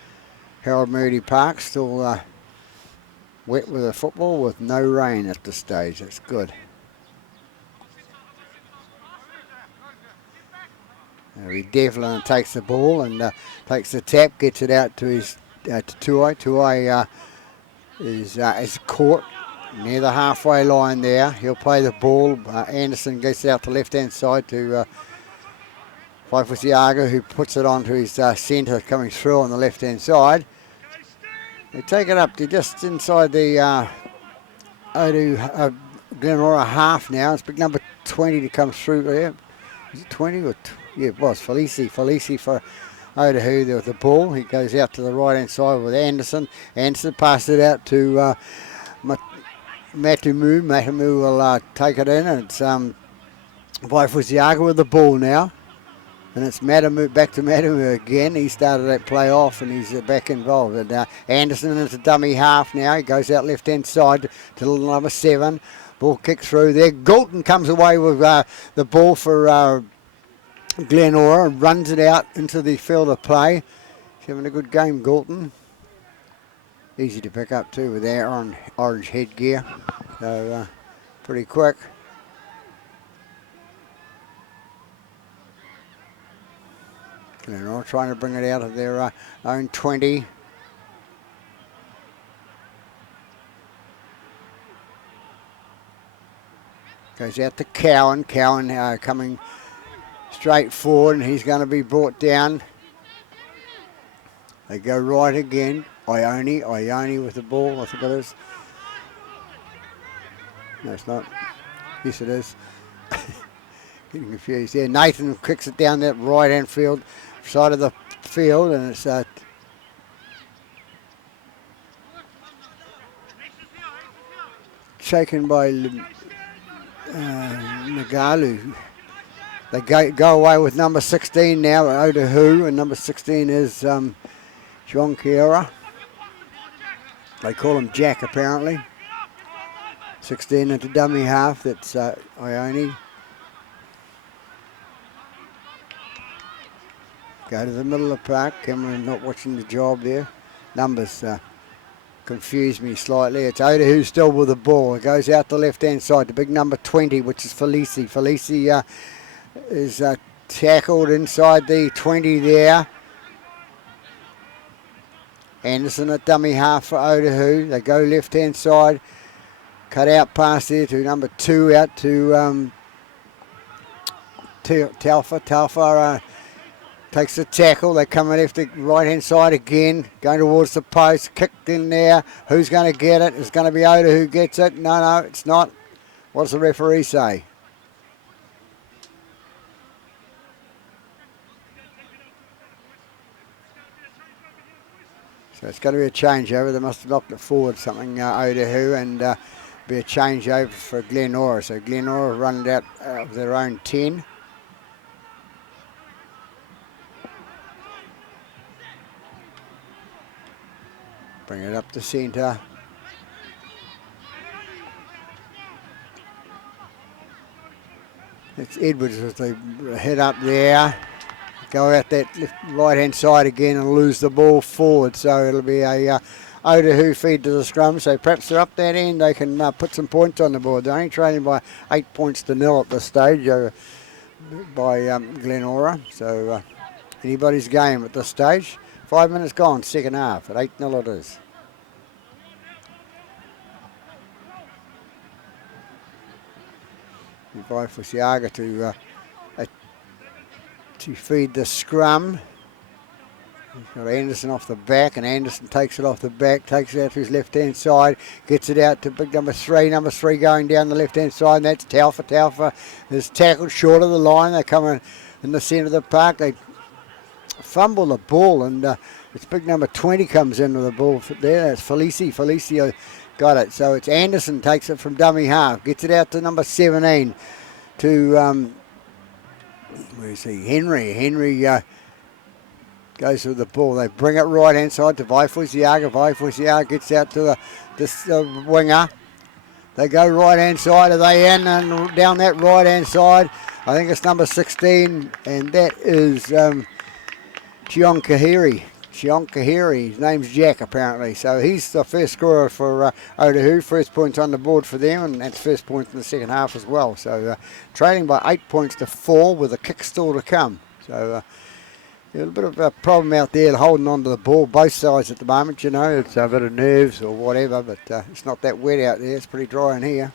Harold Moody Park. Still wet with the football with no rain at this stage. That's good. Devlin takes the ball and takes the tap, gets it out to his to Tuai. Tuai is caught near the halfway line there. He'll play the ball. Anderson gets out the left-hand side to Waifusiaga, who puts it onto his centre coming through on the left-hand side. They take it up to just inside the Glenora half now. It's big number 20 to come through there. Is it 20 or yeah, it was Felici for Otahuhu there with the ball. He goes out to the right-hand side with Anderson. Anderson passes it out to Matumu. Matumu will take it in, and it's Waifusiaga with the ball now. And it's Matumu, back to Matumu again. He started that play off and he's back involved. And Anderson into dummy half now. He goes out left-hand side to number 7. Ball kicked through there. Galton comes away with the ball for Glenora and runs it out into the field of play. He's having a good game, Galton. Easy to pick up too with our orange headgear. So pretty quick. Glenora trying to bring it out of their own 20. Goes out to Cowan. Cowan coming straight forward, and he's going to be brought down. They go right again. Ione with the ball, I think it is. No, it's not. Yes, it is. Getting confused. Yeah, Nathan kicks it down that right-hand field side of the field, and it's shaken by Nagalu. They go away with number 16 now, Otahuhu, and number 16 is John Kiera. They call him Jack, apparently. 16 into dummy half, that's Ione. Go to the middle of the park. Cameron not watching the job there. Numbers confuse me slightly. It's Otahuhu still with the ball. It goes out the left-hand side. The big number 20, which is Felici. Felici is tackled inside the 20 there. Anderson at dummy half for Otahuhu. They go left-hand side. Cut out pass there to number 2 out to Talfa. Talfa takes the tackle. They come left the right-hand side again. Going towards the post. Kicked in there. Who's going to get it? It's going to be Otahuhu who gets it. No, it's not. What does the referee say? So it's going to be a changeover. They must have knocked it forward something, Otahuhu, and be a changeover for Glenora. So Glenora run it out of their own 10. Bring it up the centre. It's Edwards with the head up there. Go out that right-hand side again and lose the ball forward. So it'll be a Otahuhu feed to the scrum. So perhaps they're up that end. They can put some points on the board. They're only trailing by 8 points to 0 at this stage by Glenora. So anybody's game at this stage. 5 minutes gone, second half. At 8-0 it is. Waifusiaga to feed the scrum. He's got Anderson off the back, and Anderson takes it off the back, takes it out to his left-hand side, gets it out to big number 3. Number 3 going down the left-hand side, and that's Talfa. Talfa is tackled short of the line. They come in the centre of the park. They fumble the ball, and it's big number 20 comes in with the ball there. That's Felici. Felicio got it. So it's Anderson takes it from dummy half, gets it out to number 17 to where is he? Henry. Henry goes with the ball. They bring it right hand side to Waifusiaga. Waifusiaga gets out to the winger. They go right-hand side. Are they in and down that right-hand side? I think it's number 16, and that is Kahiri. Kahiri. His name's Jack, apparently. So he's the first scorer for Otahuhu. First points on the board for them, and that's first point in the second half as well. So trailing by 8 points to 4 with a kick still to come. So a little bit of a problem out there holding on to the ball, both sides at the moment, you know. It's a bit of nerves or whatever, but it's not that wet out there. It's pretty dry in here.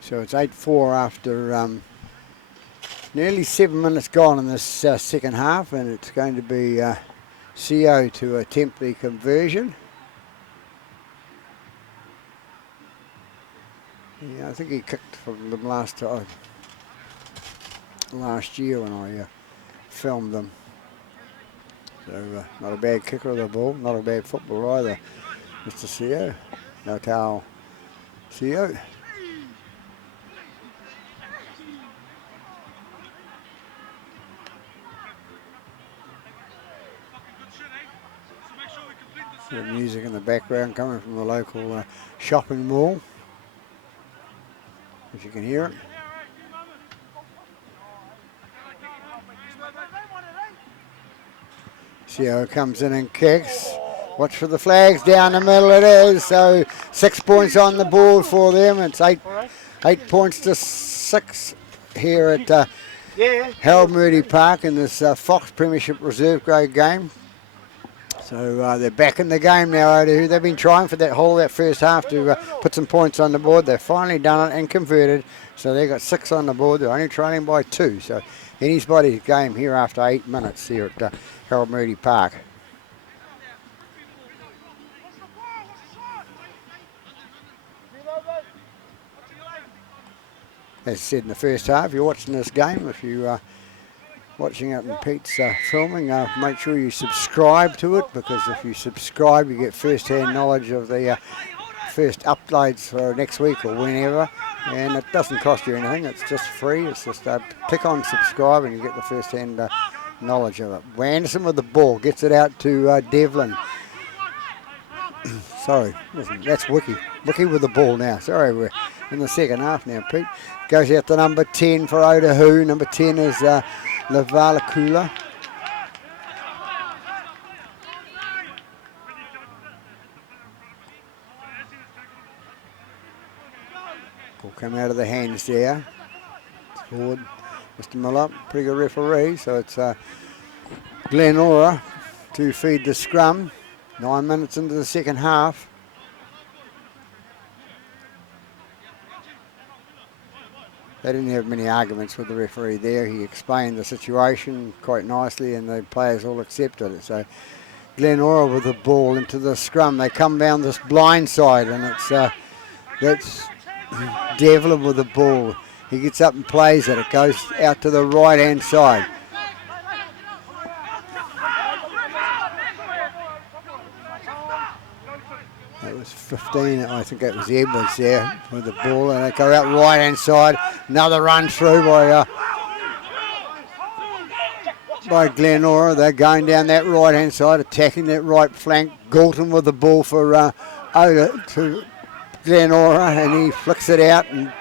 So it's 8-4 after nearly 7 minutes gone in this second half, and it's going to be CO to attempt the conversion. Yeah, I think he kicked from them last year when I filmed them. So not a bad kicker of the ball, not a bad footballer either, Mr. CO. No towel, CO. The music in the background coming from the local shopping mall, if you can hear it. CO comes in and kicks. Watch for the flags down the middle it is. So 6 points on the board for them. It's 8 points to 6 here at Harold Moody Park in this Fox Premiership Reserve Grade game. So they're back in the game now, Otahuhu. They've been trying for that first half to put some points on the board. They've finally done it and converted. So they've got 6 on the board. They're only trailing by 2. So anybody's game here after 8 minutes here at Harold Moody Park. As I said in the first half, you're watching this game. If you watching it and Pete's filming, make sure you subscribe to it, because if you subscribe you get first-hand knowledge of the first uploads for next week or whenever, and it doesn't cost you anything. It's just free. It's just click on subscribe and you get the first-hand knowledge of it. Anderson with the ball gets it out to Devlin. Sorry, listen, that's Wiki with the ball now. Sorry, we're in the second half now, Pete. Goes out to number 10 for Otahuhu. Number 10 is Lavalakula. Will come out of the hands there. Forward, Mr. Miller, pretty good referee. So it's Glenora to feed the scrum. 9 minutes into the second half. They didn't have many arguments with the referee there. He explained the situation quite nicely and the players all accepted it. So Glenora with the ball into the scrum. They come down this blind side, and that's Devlin with the ball. He gets up and plays it. It goes out to the right-hand side. That was 15, I think that was Edwards there with the ball, and they go out right-hand side. Another run through by Glenora. They're going down that right-hand side, attacking that right flank. Galton with the ball for Oda to Glenora, and he flicks it out and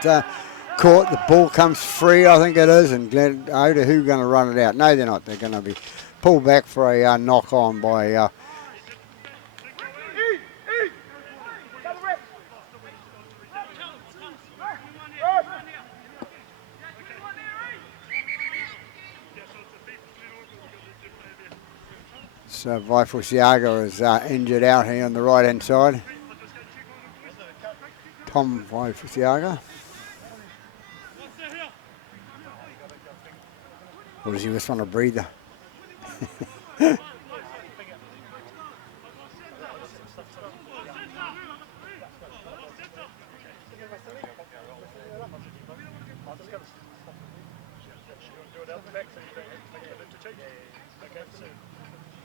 caught. The ball comes free, I think it is, and Otahuhu going to run it out. No, they're not. They're going to be pulled back for a knock-on by... So Vaifusiaga is injured out here on the right-hand side. Tom Vaifusiaga. Or does he just want a breather?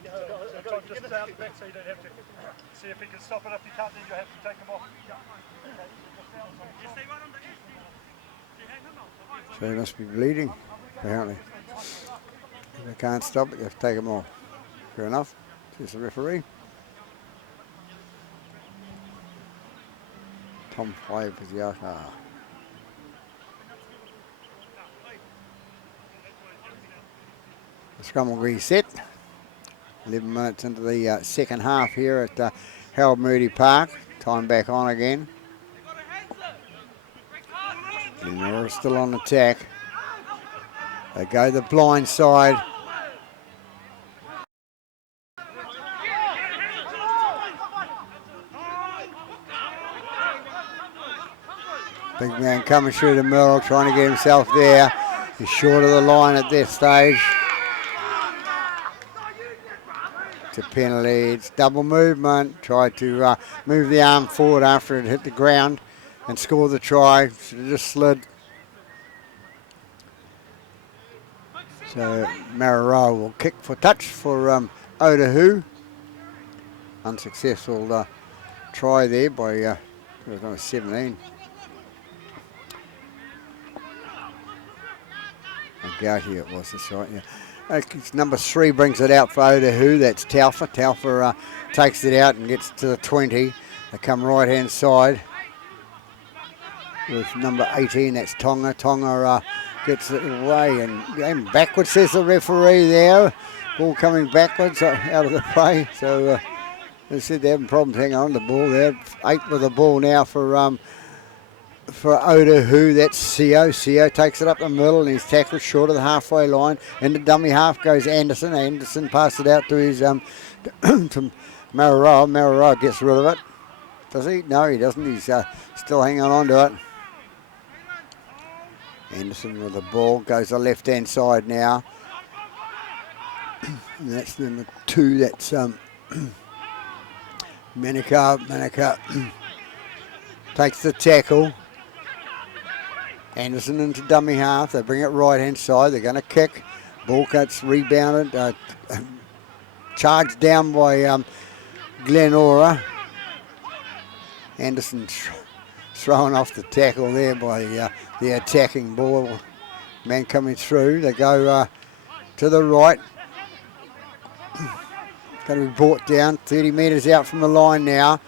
Just out back so you don't have to. See if he can stop it. If he can't, then you have to take him off. So he must be bleeding, apparently. If they can't stop it, you have to take him off. Fair enough. Says the referee. Tom 5 is the outcome. The scrum will reset. 11 minutes into the second half here at Harold Moody Park. Time back on again. Glenora still on attack. They go the blind side. Big man coming through the middle, trying to get himself there. He's short of the line at this stage. It's a penalty. It's double movement. Tried to move the arm forward after it hit the ground and score the try. Should have just slid. So Mararoa will kick for touch for Otahuhu. Unsuccessful try there by number 17. Gauti it was, that's right, yeah. Number 3 brings it out for Otahuhu. That's Taufa. Taufa takes it out and gets to the 20. They come right hand side with number 18. That's Tonga. Tonga gets it away and backwards, says the referee there. Ball coming backwards out of the play. So they said they're having problems hanging on to the ball. They're 8 with the ball now for Otahuhu. That's Seo. Seo takes it up the middle and he's tackled short of the halfway line. In the dummy half goes Anderson. Anderson passes it out to his to Mararoa. Mararoa gets rid of it. Does he? No, he doesn't. He's still hanging on to it. Anderson with the ball goes to the left hand side now. And that's number 2. That's Manukau. Manukau takes the tackle. Anderson into dummy half. They bring it right hand side. They're going to kick. Ball cuts rebounded. Charged down by Glenora. Anderson thrown off the tackle there by the attacking ball. Man coming through. They go to the right. Going to be brought down 30 metres out from the line now.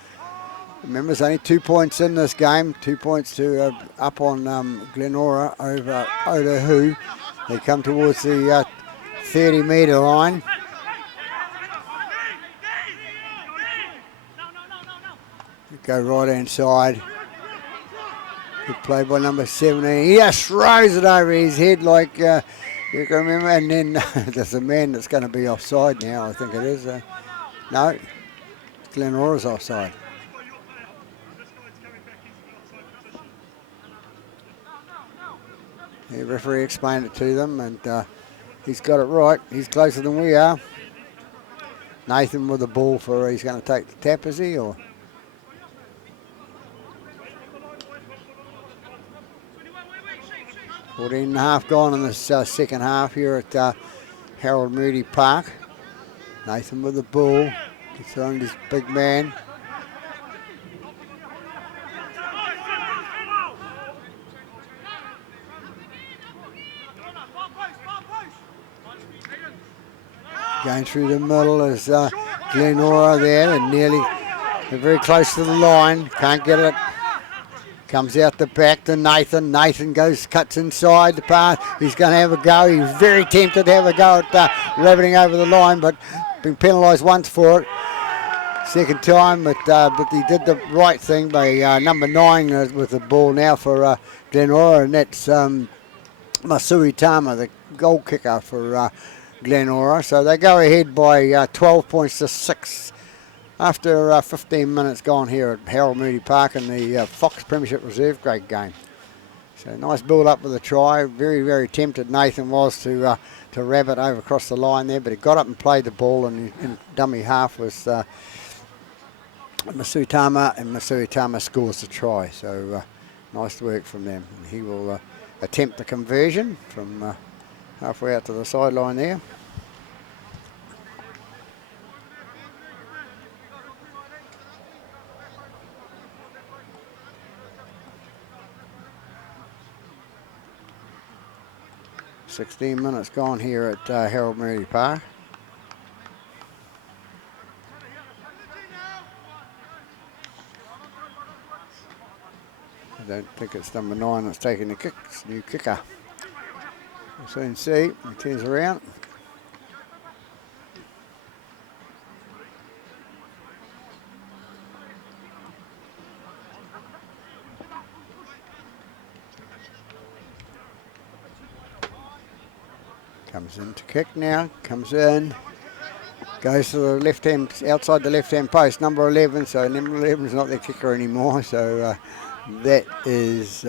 Remember, there's only 2 points in this game. 2 points to up on Glenora over Otahuhu. They come towards the 30-metre line. They go right-hand side. Good play by number 17. He just throws it over his head like you can remember. And then there's a man that's going to be offside now, I think it is. No, Glenora's offside. The referee explained it to them, and he's got it right. He's closer than we are. Nathan with the ball for, he's going to take the tap, is he? Or 14 and a half gone in this second half here at Harold Moody Park. Nathan with the ball. Gets on his big man. Going through the middle is Glenora there, and they're very close to the line. Can't get it. Comes out the back to Nathan. Nathan cuts inside the pass. He's going to have a go. He's very tempted to have a go at rabbiting over the line, but been penalised once for it. Second time, but he did the right thing by number 9 with the ball now for Glenora, and that's Masui Tama, the goal kicker for Glenora. So they go ahead by 12 points to 6 after 15 minutes gone here at Harold Moody Park in the Fox Premiership Reserve grade game. So nice build up with a try. Very, very tempted Nathan was to rabbit over across the line there, but he got up and played the ball, and in dummy half was Masui Tama, and Masui Tama scores the try. So nice work from them. And he will attempt the conversion from halfway out to the sideline there. 16 minutes gone here at Harold Moody Park. I don't think it's number 9 that's taking the kick. It's new kicker. We'll soon see. He turns around. Comes in to kick now. Comes in. Goes to the left hand, outside the left hand post. Number 11. So number 11 is not their kicker anymore. So that is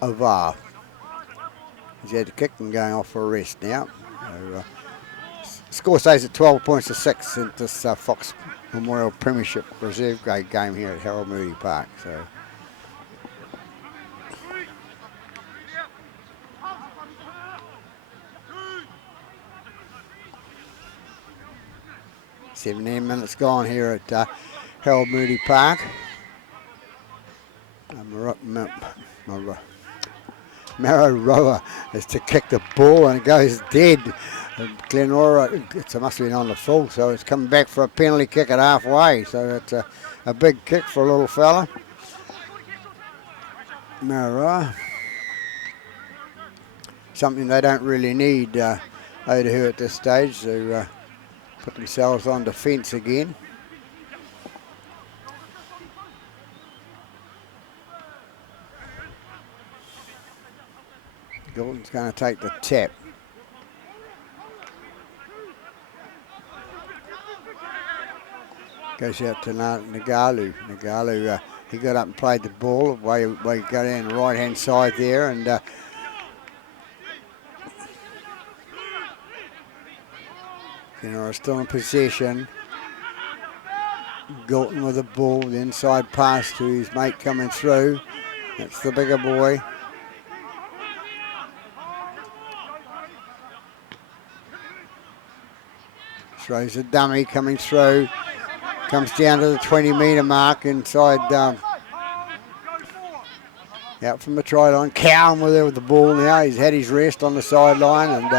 Otahuhu. He's had to kick and going off for a rest now. So, score stays at 12 points to 6 in this Fox Memorial Premiership Reserve Grade game here at Harold Moody Park. So 17 minutes gone here at Harold Moody Park. Mararoa is to kick the ball and it goes dead. Glenora, it must have been on the full, so it's coming back for a penalty kick at halfway. So it's a big kick for a little fella. Mararoa. Something they don't really need, Otahuhu at this stage, to put themselves on defence again. Gordon's going to take the tap. Goes out to Nagalu. Nagalu, he got up and played the ball. Way go down the right hand side there, and Glenora still in possession. Galton with the ball, the inside pass to his mate coming through. That's the bigger boy. Throws a dummy coming through. Comes down to the 20-metre mark inside, out from the try line. Cowan with the ball now. He's had his rest on the sideline and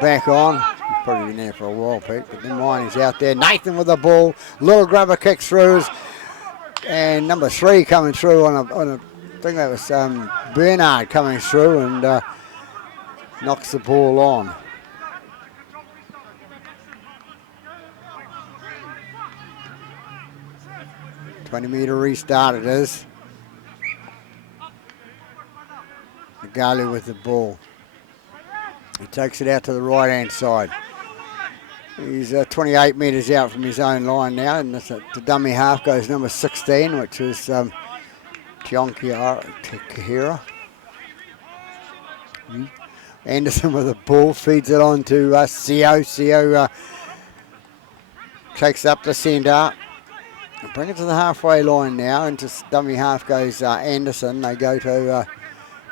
back on. He's probably been there for a while, Pete, but never mind, he's out there. Nathan with the ball. Little grubber kick through. And number 3 coming through on a I think that was Bernard coming through and knocks the ball on. 20-metre restart it is. Nagalu with the ball. He takes it out to the right-hand side. He's 28 metres out from his own line now, and the dummy half goes number 16, which is Kahira. Anderson with the ball, feeds it on to Seo. Seo takes up the centre. Bring it to the halfway line now. Into dummy half goes Anderson. They go to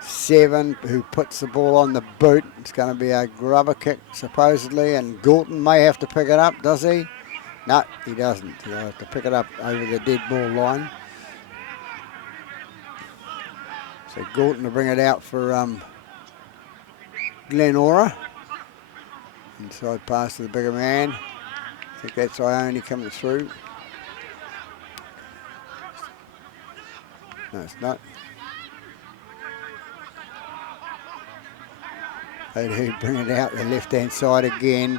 7, who puts the ball on the boot. It's going to be a grubber kick, supposedly, and Galton may have to pick it up, does he? No, he doesn't. He'll have to pick it up over the dead ball line. So Galton to bring it out for Glenora. Inside pass to the bigger man. I think that's Ione coming through. No, it's not. Otahuhu bring it out the left-hand side again.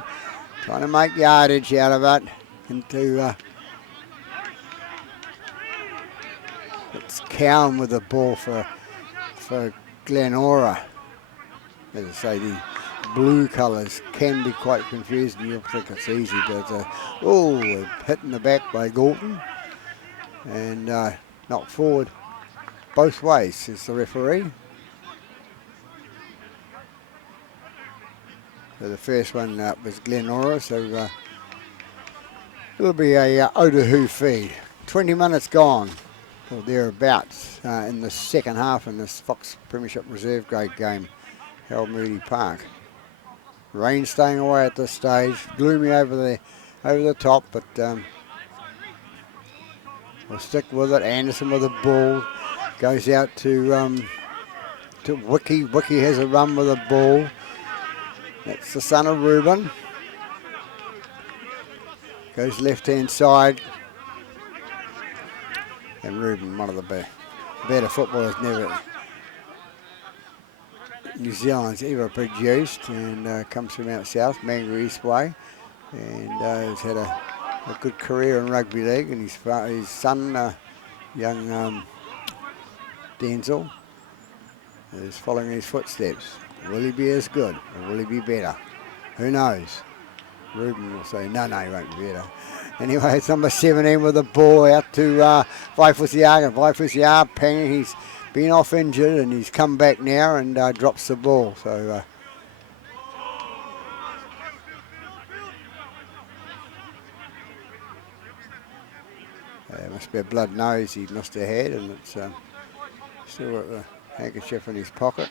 Trying to make yardage out of it. Into it's Cowan with the ball for Glenora. As I say, the blue colours can be quite confusing. You'll think it's easy, but hit in the back by Galton. And knocked forward both ways, says the referee. So the first one was Glenora, so it'll be a Otahuhu feed. 20 minutes gone, or thereabouts, in the second half in this Fox Premiership Reserve Grade game, Harold Moody Park. Rain staying away at this stage, gloomy over the top, but we'll stick with it. Anderson with the ball. Goes out to to Wiki. Wiki has a run with the ball. That's the son of Reuben. Goes left-hand side. And Reuben, one of the better footballers New Zealand's ever produced, and comes from out south, Mangere East Way, and has had a good career in rugby league. And his son, young Denzel, is following his footsteps. Will he be as good, or will he be better? Who knows? Reuben will say, no, he won't be better. Anyway, it's number 17 with the ball out to Vaifusiaga. Vaifusiaga, he's been off injured and he's come back now and drops the ball. So it must be a blood nose he must have had, and it's still got the handkerchief in his pocket.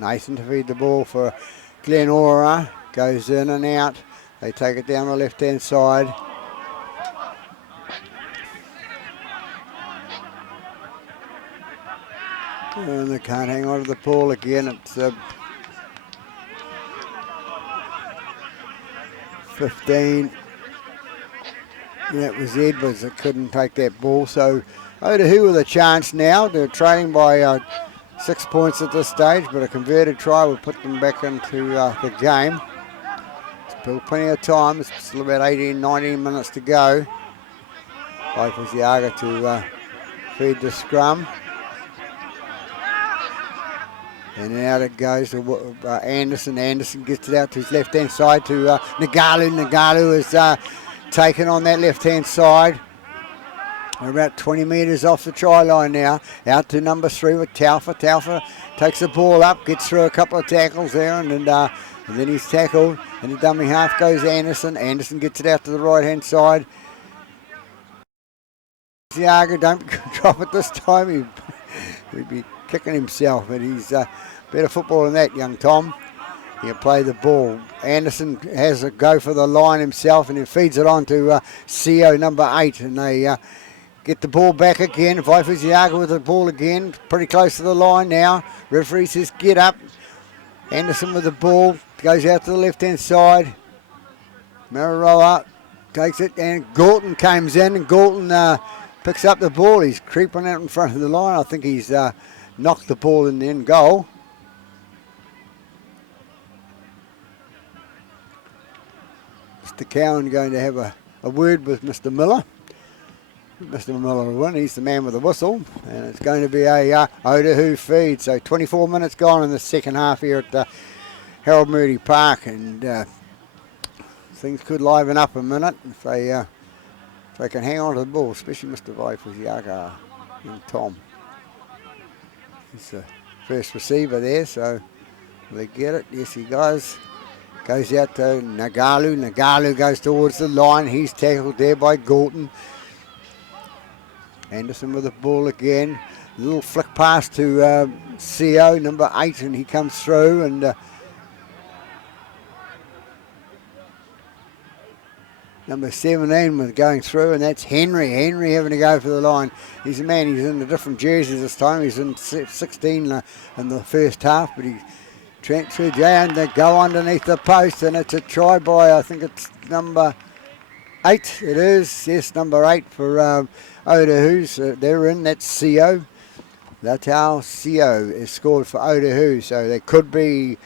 Nathan to feed the ball for Glenora. Goes in and out. They take it down the left-hand side. And they can't hang on to the ball again. It's 15. That was Edwards that couldn't take that ball. So Otahuhu with a chance now. They're trailing by 6 points at this stage, but a converted try will put them back into the game. Still plenty of time. It's still about 18, 19 minutes to go. Vaifusiaga to feed the scrum. And out it goes to Anderson. Anderson gets it out to his left-hand side to Nagalu. Nagalu is taken on that left-hand side. We're about 20 metres off the try line now. Out to number 3 with Taufa. Taufa takes the ball up, gets through a couple of tackles there, and then he's tackled. And the dummy half goes Anderson. Anderson gets it out to the right-hand side. Ziaga, don't drop it this time. He'd be kicking himself, but he's better football than that, young Tom. He'll play the ball. Anderson has a go for the line himself, and he feeds it on to CO number 8, and they get the ball back again. Vaifusiaga with the ball again, pretty close to the line now. Referee says get up. Anderson with the ball, goes out to the left-hand side. Mararoa takes it, and Galton comes in, and Galton picks up the ball. He's creeping out in front of the line. I think he's knocked the ball in the end goal. Mr. Cowan going to have a word with Mr. Miller. Mr. Miller will win. He's the man with the whistle. And it's going to be a Otahuhu feed. So 24 minutes gone in the second half here at Harold Moody Park. And things could liven up a minute if they can hang on to the ball, especially Mr. Vaifusiaga and Tom. He's the first receiver there, so they get it. Yes, he does. Goes out to Nagalu. Nagalu goes towards the line. He's tackled there by Galton. Anderson with the ball again. A little flick pass to CO, number 8, and he comes through. And number 17 was going through, and that's Henry. Henry having to go for the line. He's a man, he's in a different jersey this time. He's in 16 in the first half, but he transferred down. They go underneath the post, and it's a try by, I think it's number 8. It is, yes, number 8 for Otahuhu. So they're in, that's CO. That's how CO is scored for Otahuhu. So there could be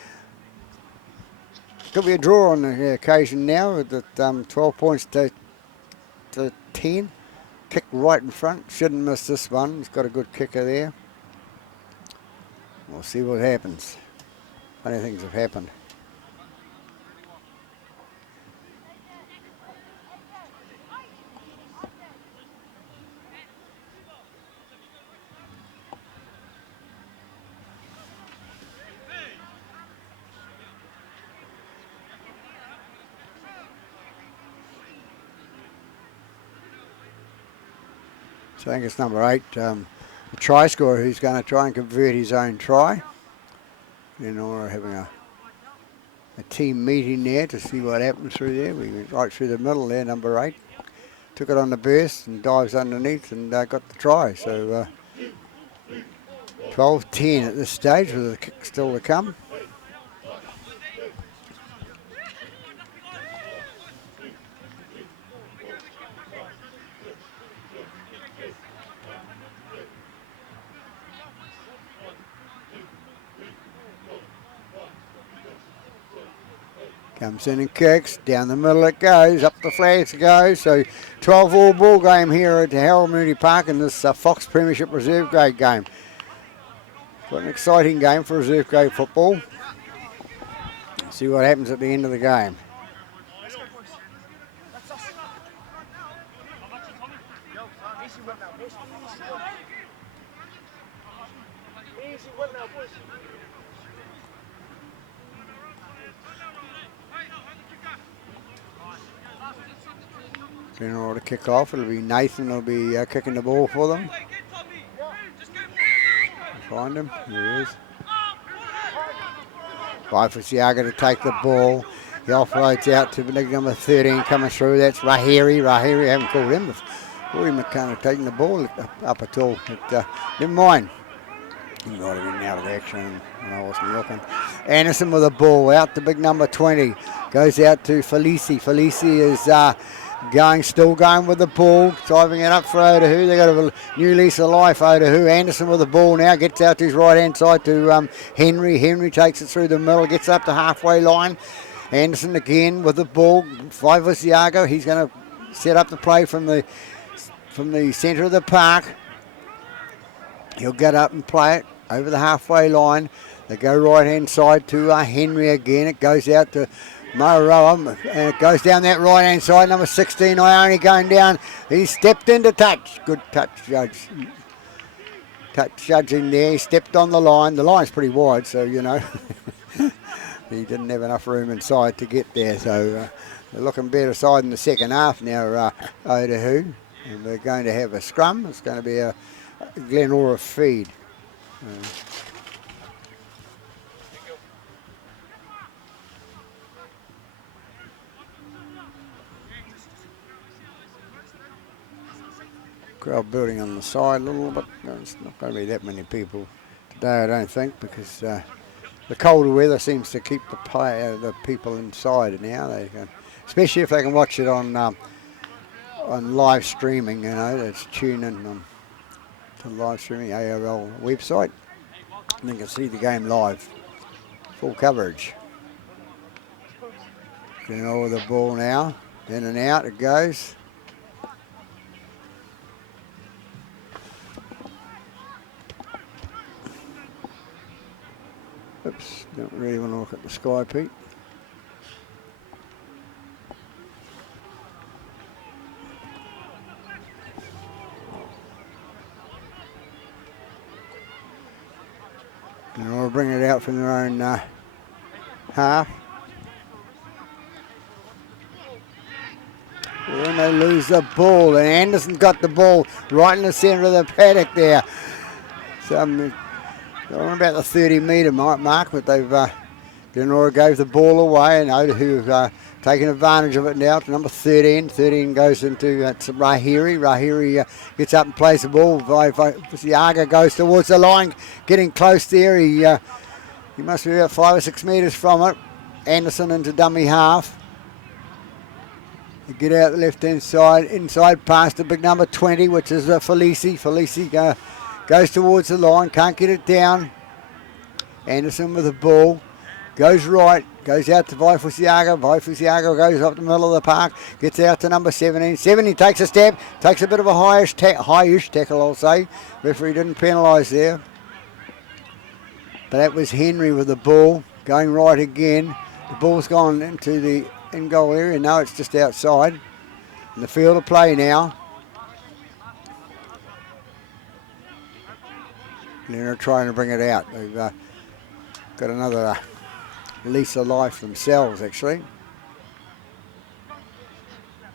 a draw on the occasion now with 12 points to 10. Kick right in front. Shouldn't miss this one. He's got a good kicker there. We'll see what happens. Funny things have happened. So I think it's number 8, the try scorer, who's going to try and convert his own try. Glenora having a team meeting there to see what happens through there. We went right through the middle there, number 8. Took it on the burst and dives underneath and got the try. So 12-10 at this stage with the kick still to come. Comes in and kicks, down the middle it goes, up the flags it goes. So 12-all ball game here at Harold Mooney Park in this Fox Premiership Reserve Grade game. Quite an exciting game for reserve grade football. See what happens at the end of the game. Glenora to kick off. It'll be Nathan will be kicking the ball for them. Find him. Here he is. Waifasiaga to take the ball. He offloads out to number 13 coming through. That's Rahiri. Rahiri, I haven't called him before. Thought he was kind of taking the ball up at all. But never mind. He might have been out of action when I wasn't looking. Anderson with the ball out to big number 20. Goes out to Felici. Felici is still going with the ball, driving it up for Otahuhu. They got a new lease of life, Otahuhu. Anderson with the ball now, gets out to his right-hand side to Henry. Henry takes it through the middle, gets up to halfway line. Anderson again with the ball. Waifasiaga, he's going to set up the play from the centre of the park. He'll get up and play it over the halfway line. They go right-hand side to Henry again. It goes out to Moroa, and it goes down that right-hand side. Number 16, Ione going down. He stepped into touch. Good touch, Judge. Touch judging there. He stepped on the line. The line's pretty wide, so, you know. He didn't have enough room inside to get there, so they're looking better side in the second half now, Otahuhu. And we're going to have a scrum. It's going to be a Glenora feed. Crowd building on the side a little bit. There's not going to be that many people today, I don't think, because the colder weather seems to keep the people inside now. They can, especially if they can watch it on live streaming. You know, let's tune in to live streaming ARL website, and they can see the game live, full coverage. Getting over the ball now, in and out it goes. Oops, don't really want to look at the sky, Pete. And we'll bring it out from their own half. When they lose the ball, and Anderson got the ball right in the centre of the paddock there. So around about the 30-metre mark, but they've Glenora gave the ball away, and Otahuhu have taken advantage of it now to number 13. 13 goes into Rahiri. Rahiri gets up and plays the ball. Siaga goes towards the line, getting close there. He must be about 5 or 6 metres from it. Anderson into dummy half. They get out the left-hand side, inside past the big number 20, which is Felici. Felici goes towards the line, can't get it down. Anderson with the ball, goes right, goes out to Waifasiaga. Waifasiaga goes up the middle of the park, gets out to number 17. 17 takes a step, takes a bit of a high-ish tackle, I'll say. Referee didn't penalise there. But that was Henry with the ball, going right again. The ball's gone into the in-goal area. No, it's just outside. In the field of play now. They're trying to bring it out. They've got another lease of life themselves, actually.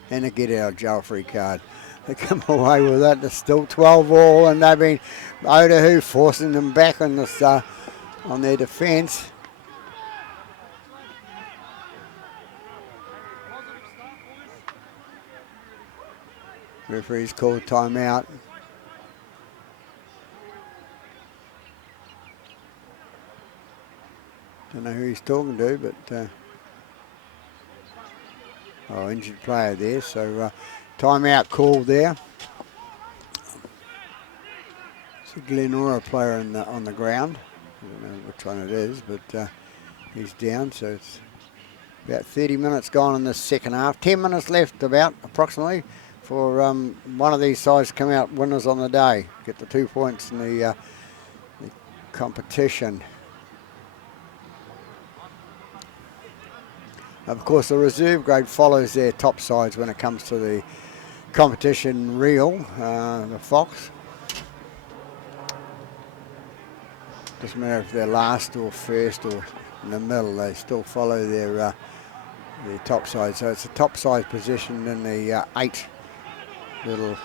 And a get out of jail free card. They come away with that. There's still 12-all, and they've been Otahuhu forcing them back on this on their defence. Referee's called timeout. Don't know who he's talking to, but injured player there. So timeout called there. It's a Glenora player on the ground. I don't know which one it is, but he's down. So it's about 30 minutes gone in the second half. 10 minutes left, about approximately, for one of these sides to come out winners on the day. Get the 2 points in the competition. Of course, the reserve grade follows their top sides when it comes to the competition reel, the Fox. Doesn't matter if they're last or first or in the middle, they still follow their top side. So it's a top side position in the 8 little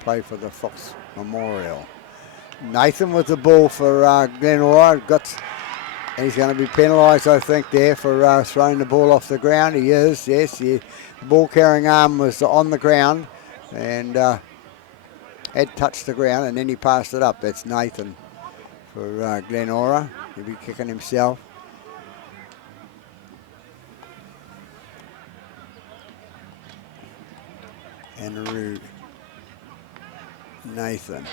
play for the Fox Memorial. Nathan with the ball for Glenora. He's going to be penalised, I think, there for throwing the ball off the ground. He is, yes. The ball carrying arm was on the ground and had touched the ground, and then he passed it up. That's Nathan for Glenora. He'll be kicking himself. And Nathan.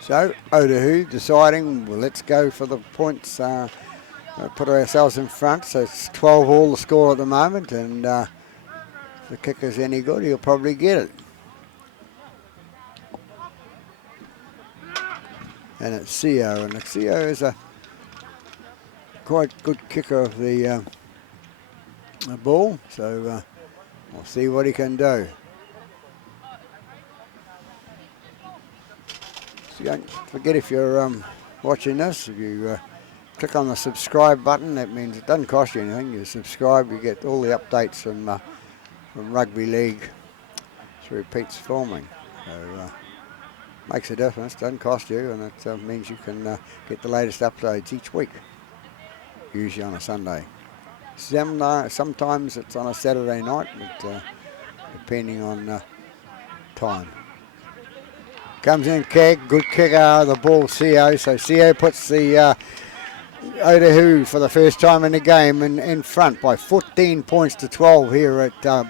So Otahuhu deciding, well, let's go for the points, put ourselves in front. So it's 12 all the score at the moment, and if the kicker's any good, he'll probably get it. And it's CO, and CO is a quite good kicker of the ball, so we'll see what he can do. So don't forget, if you're watching this, if you click on the subscribe button, that means it doesn't cost you anything. You subscribe, you get all the updates from rugby league through Pete's filming. So makes a difference, doesn't cost you, and it means you can get the latest updates each week, usually on a Sunday. Sometimes it's on a Saturday night, but depending on time. Comes in kick, good kicker, the ball CO. So CO puts the Otahuhu for the first time in the game in front by 14 points to 12 here at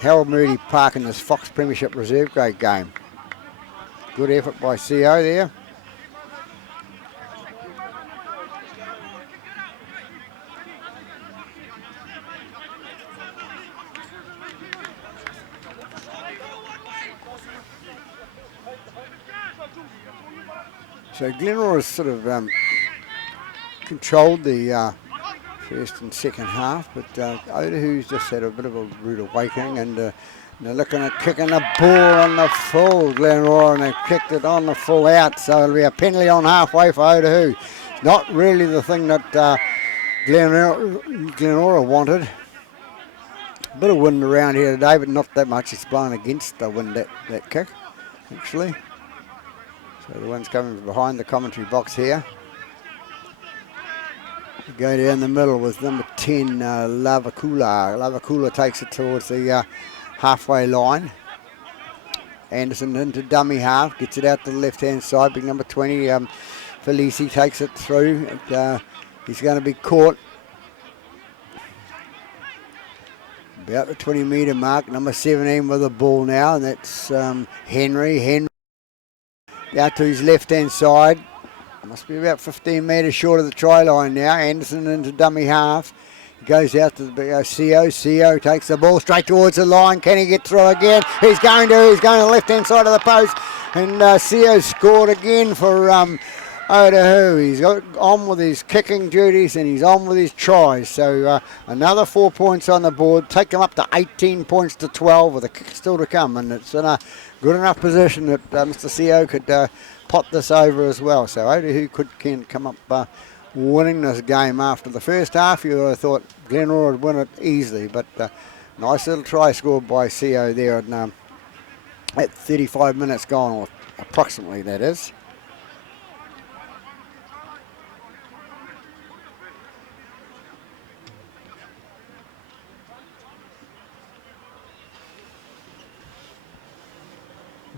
Harold Moody Park in this Fox Premiership Reserve Grade game. Good effort by CO there. So Glenora sort of controlled the first and second half, but Otahuhu's just had a bit of a rude awakening, and they're looking at kicking the ball on the full, Glenora, and they've kicked it on the full out, so it'll be a penalty on halfway for Otahuhu. Not really the thing that Glenora wanted. A bit of wind around here today, but not that much. It's blowing against the wind, that kick, actually. So the wind's coming from behind the commentary box here. We go down the middle with number 10, Lavakula. Lavakula takes it towards the halfway line. Anderson into dummy half, gets it out to the left-hand side. Big number 20, Felici takes it through. He's going to be caught about the 20-metre mark. Number 17 with the ball now, and that's Henry. Out to his left-hand side. Must be about 15 metres short of the try line now. Anderson into dummy half. He goes out to the CO. CO takes the ball straight towards the line. Can he get through again? He's going to the left-hand side of the post. And CO scored again for Otahuhu. He's on with his kicking duties and he's on with his tries. So another 4 points on the board. Take them up to 18 points to 12 with a kick still to come. And it's in a good enough position that Mr. CO could pot this over as well. So Otahuhu can come up winning this game after the first half. You would have thought Glenora would win it easily, but nice little try scored by CO there at 35 minutes gone, or approximately that is.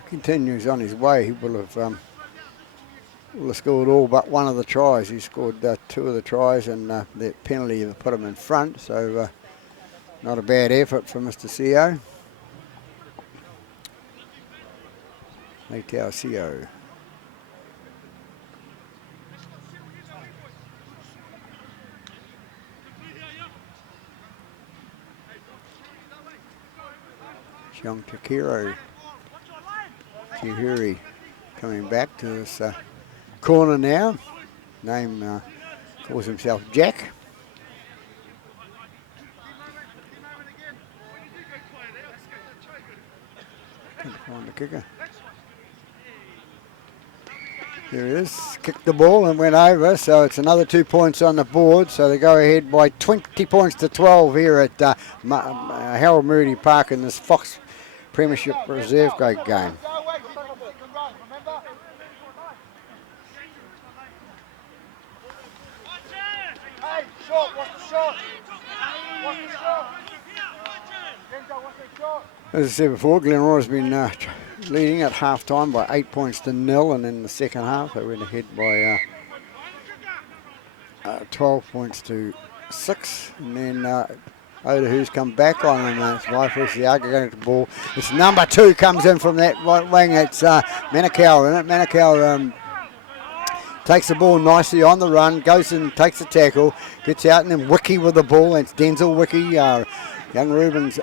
continues on his way. He will have scored all but one of the tries. He scored 2 of the tries, and the penalty put him in front. So not a bad effort for Mr. CO. Leitao CO. Young Takiro Chihuri coming back to this corner now. Name calls himself Jack. Couldn't find the kicker. There it is. Kicked the ball and went over, so it's another 2 points on the board. So they go ahead by 20 points to 12 here at Harold Moody Park in this Fox Premiership Reserve Grade game. As I said before, Glenora's been leading at half time by 8 points to 0, and in the second half they went ahead by 12 points to 6, and then Otahu's come back on them. It's Waifus the Arga going to the ball. It's number 2 comes in from that right wing. It's Manukau in it. Manukau takes the ball nicely on the run, goes and takes the tackle, gets out, and then Wiki with the ball. It's Denzel Wiki, young Ruben's,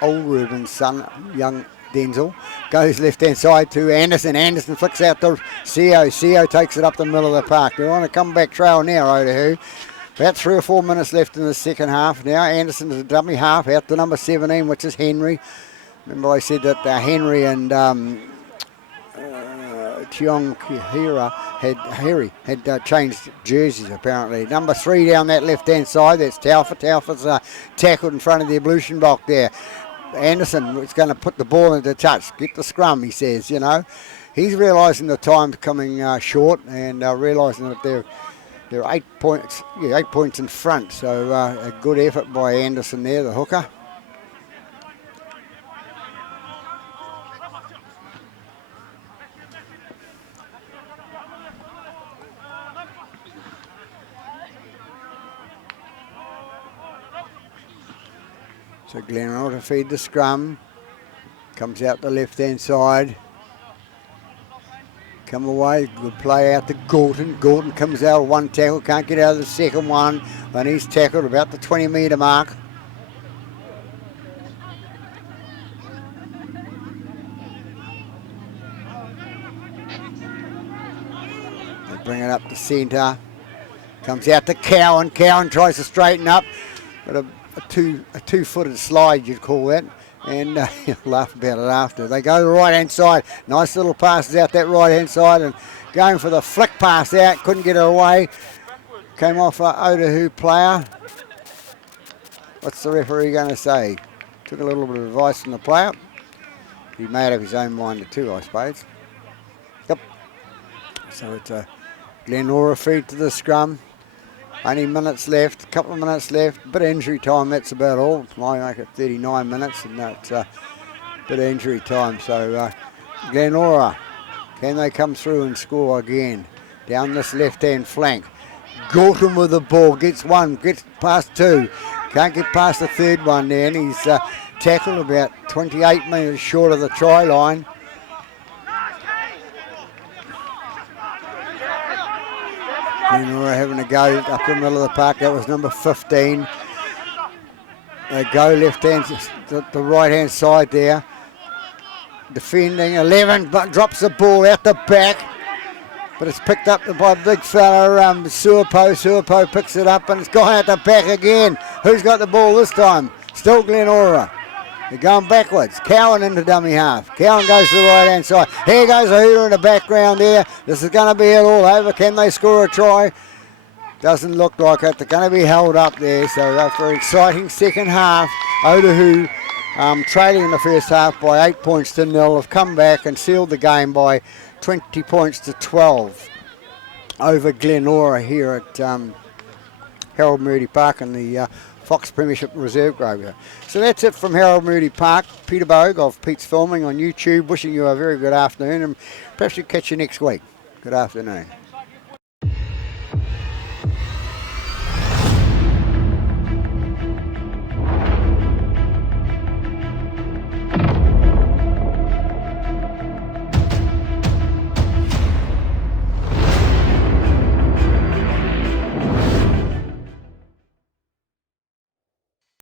old Ruben's son, young Denzel. Goes left-hand side to Anderson. Anderson flicks out to CO. CO takes it up the middle of the park. They're on a comeback trail now, Otahu. About 3 or 4 minutes left in the second half. Now Anderson is a dummy half out to number 17, which is Henry. Remember I said that Henry and Tiong Harry had changed jerseys apparently. Number 3 down that left-hand side, that's Taufa. Taufa's tackled in front of the ablution block there. Anderson is going to put the ball into touch. Get the scrum, he says, you know. He's realising the time's coming short and realising that they're 8 points, 8 points in front. So a good effort by Anderson there, the hooker. So Glenora to feed the scrum. Comes out the left-hand side. Come away, good play out to Gorton. Gorton comes out with one tackle, can't get out of the second one, and he's tackled about the 20-metre mark. They bring it up to centre. Comes out to Cowan. Cowan tries to straighten up, but a two-footed slide, you'd call that, and you'll laugh about it after. They go to the right-hand side. Nice little passes out that right-hand side, and going for the flick pass out, couldn't get it away. Came off an Otahu player. What's the referee going to say? Took a little bit of advice from the player. He made up his own mind too, I suppose. Yep. So it's a Glenora feed to the scrum. Only minutes left, a couple of minutes left, bit of injury time, that's about all. Might make it 39 minutes, and that's a bit of injury time. So Glenora, can they come through and score again? Down this left-hand flank. Gorton with the ball, gets one, gets past 2. Can't get past the third one there, and he's tackled about 28 metres short of the try line. Glenora having a go up the middle of the park. That was number 15. They go left-hand, the right-hand side there. Defending 11, but drops the ball out the back. But it's picked up by a big fella, Suapo. Suapo picks it up, and it's gone out the back again. Who's got the ball this time? Still Glenora. They're going backwards. Cowan into dummy half. Cowan goes to the right-hand side. Here goes a hooter in the background there. This is going to be it all over. Can they score a try? Doesn't look like it. They're going to be held up there. So after an exciting second half, Otahu trailing in the first half by 8 points to 0 have come back and sealed the game by 20 points to 12 over Glenora here at Harold Moody Park in the Fox Premiership Reserve Grade. So that's it from Harold Moody Park. Peter Bogue of Pete's Filming on YouTube, wishing you a very good afternoon, and perhaps we'll catch you next week. Good afternoon.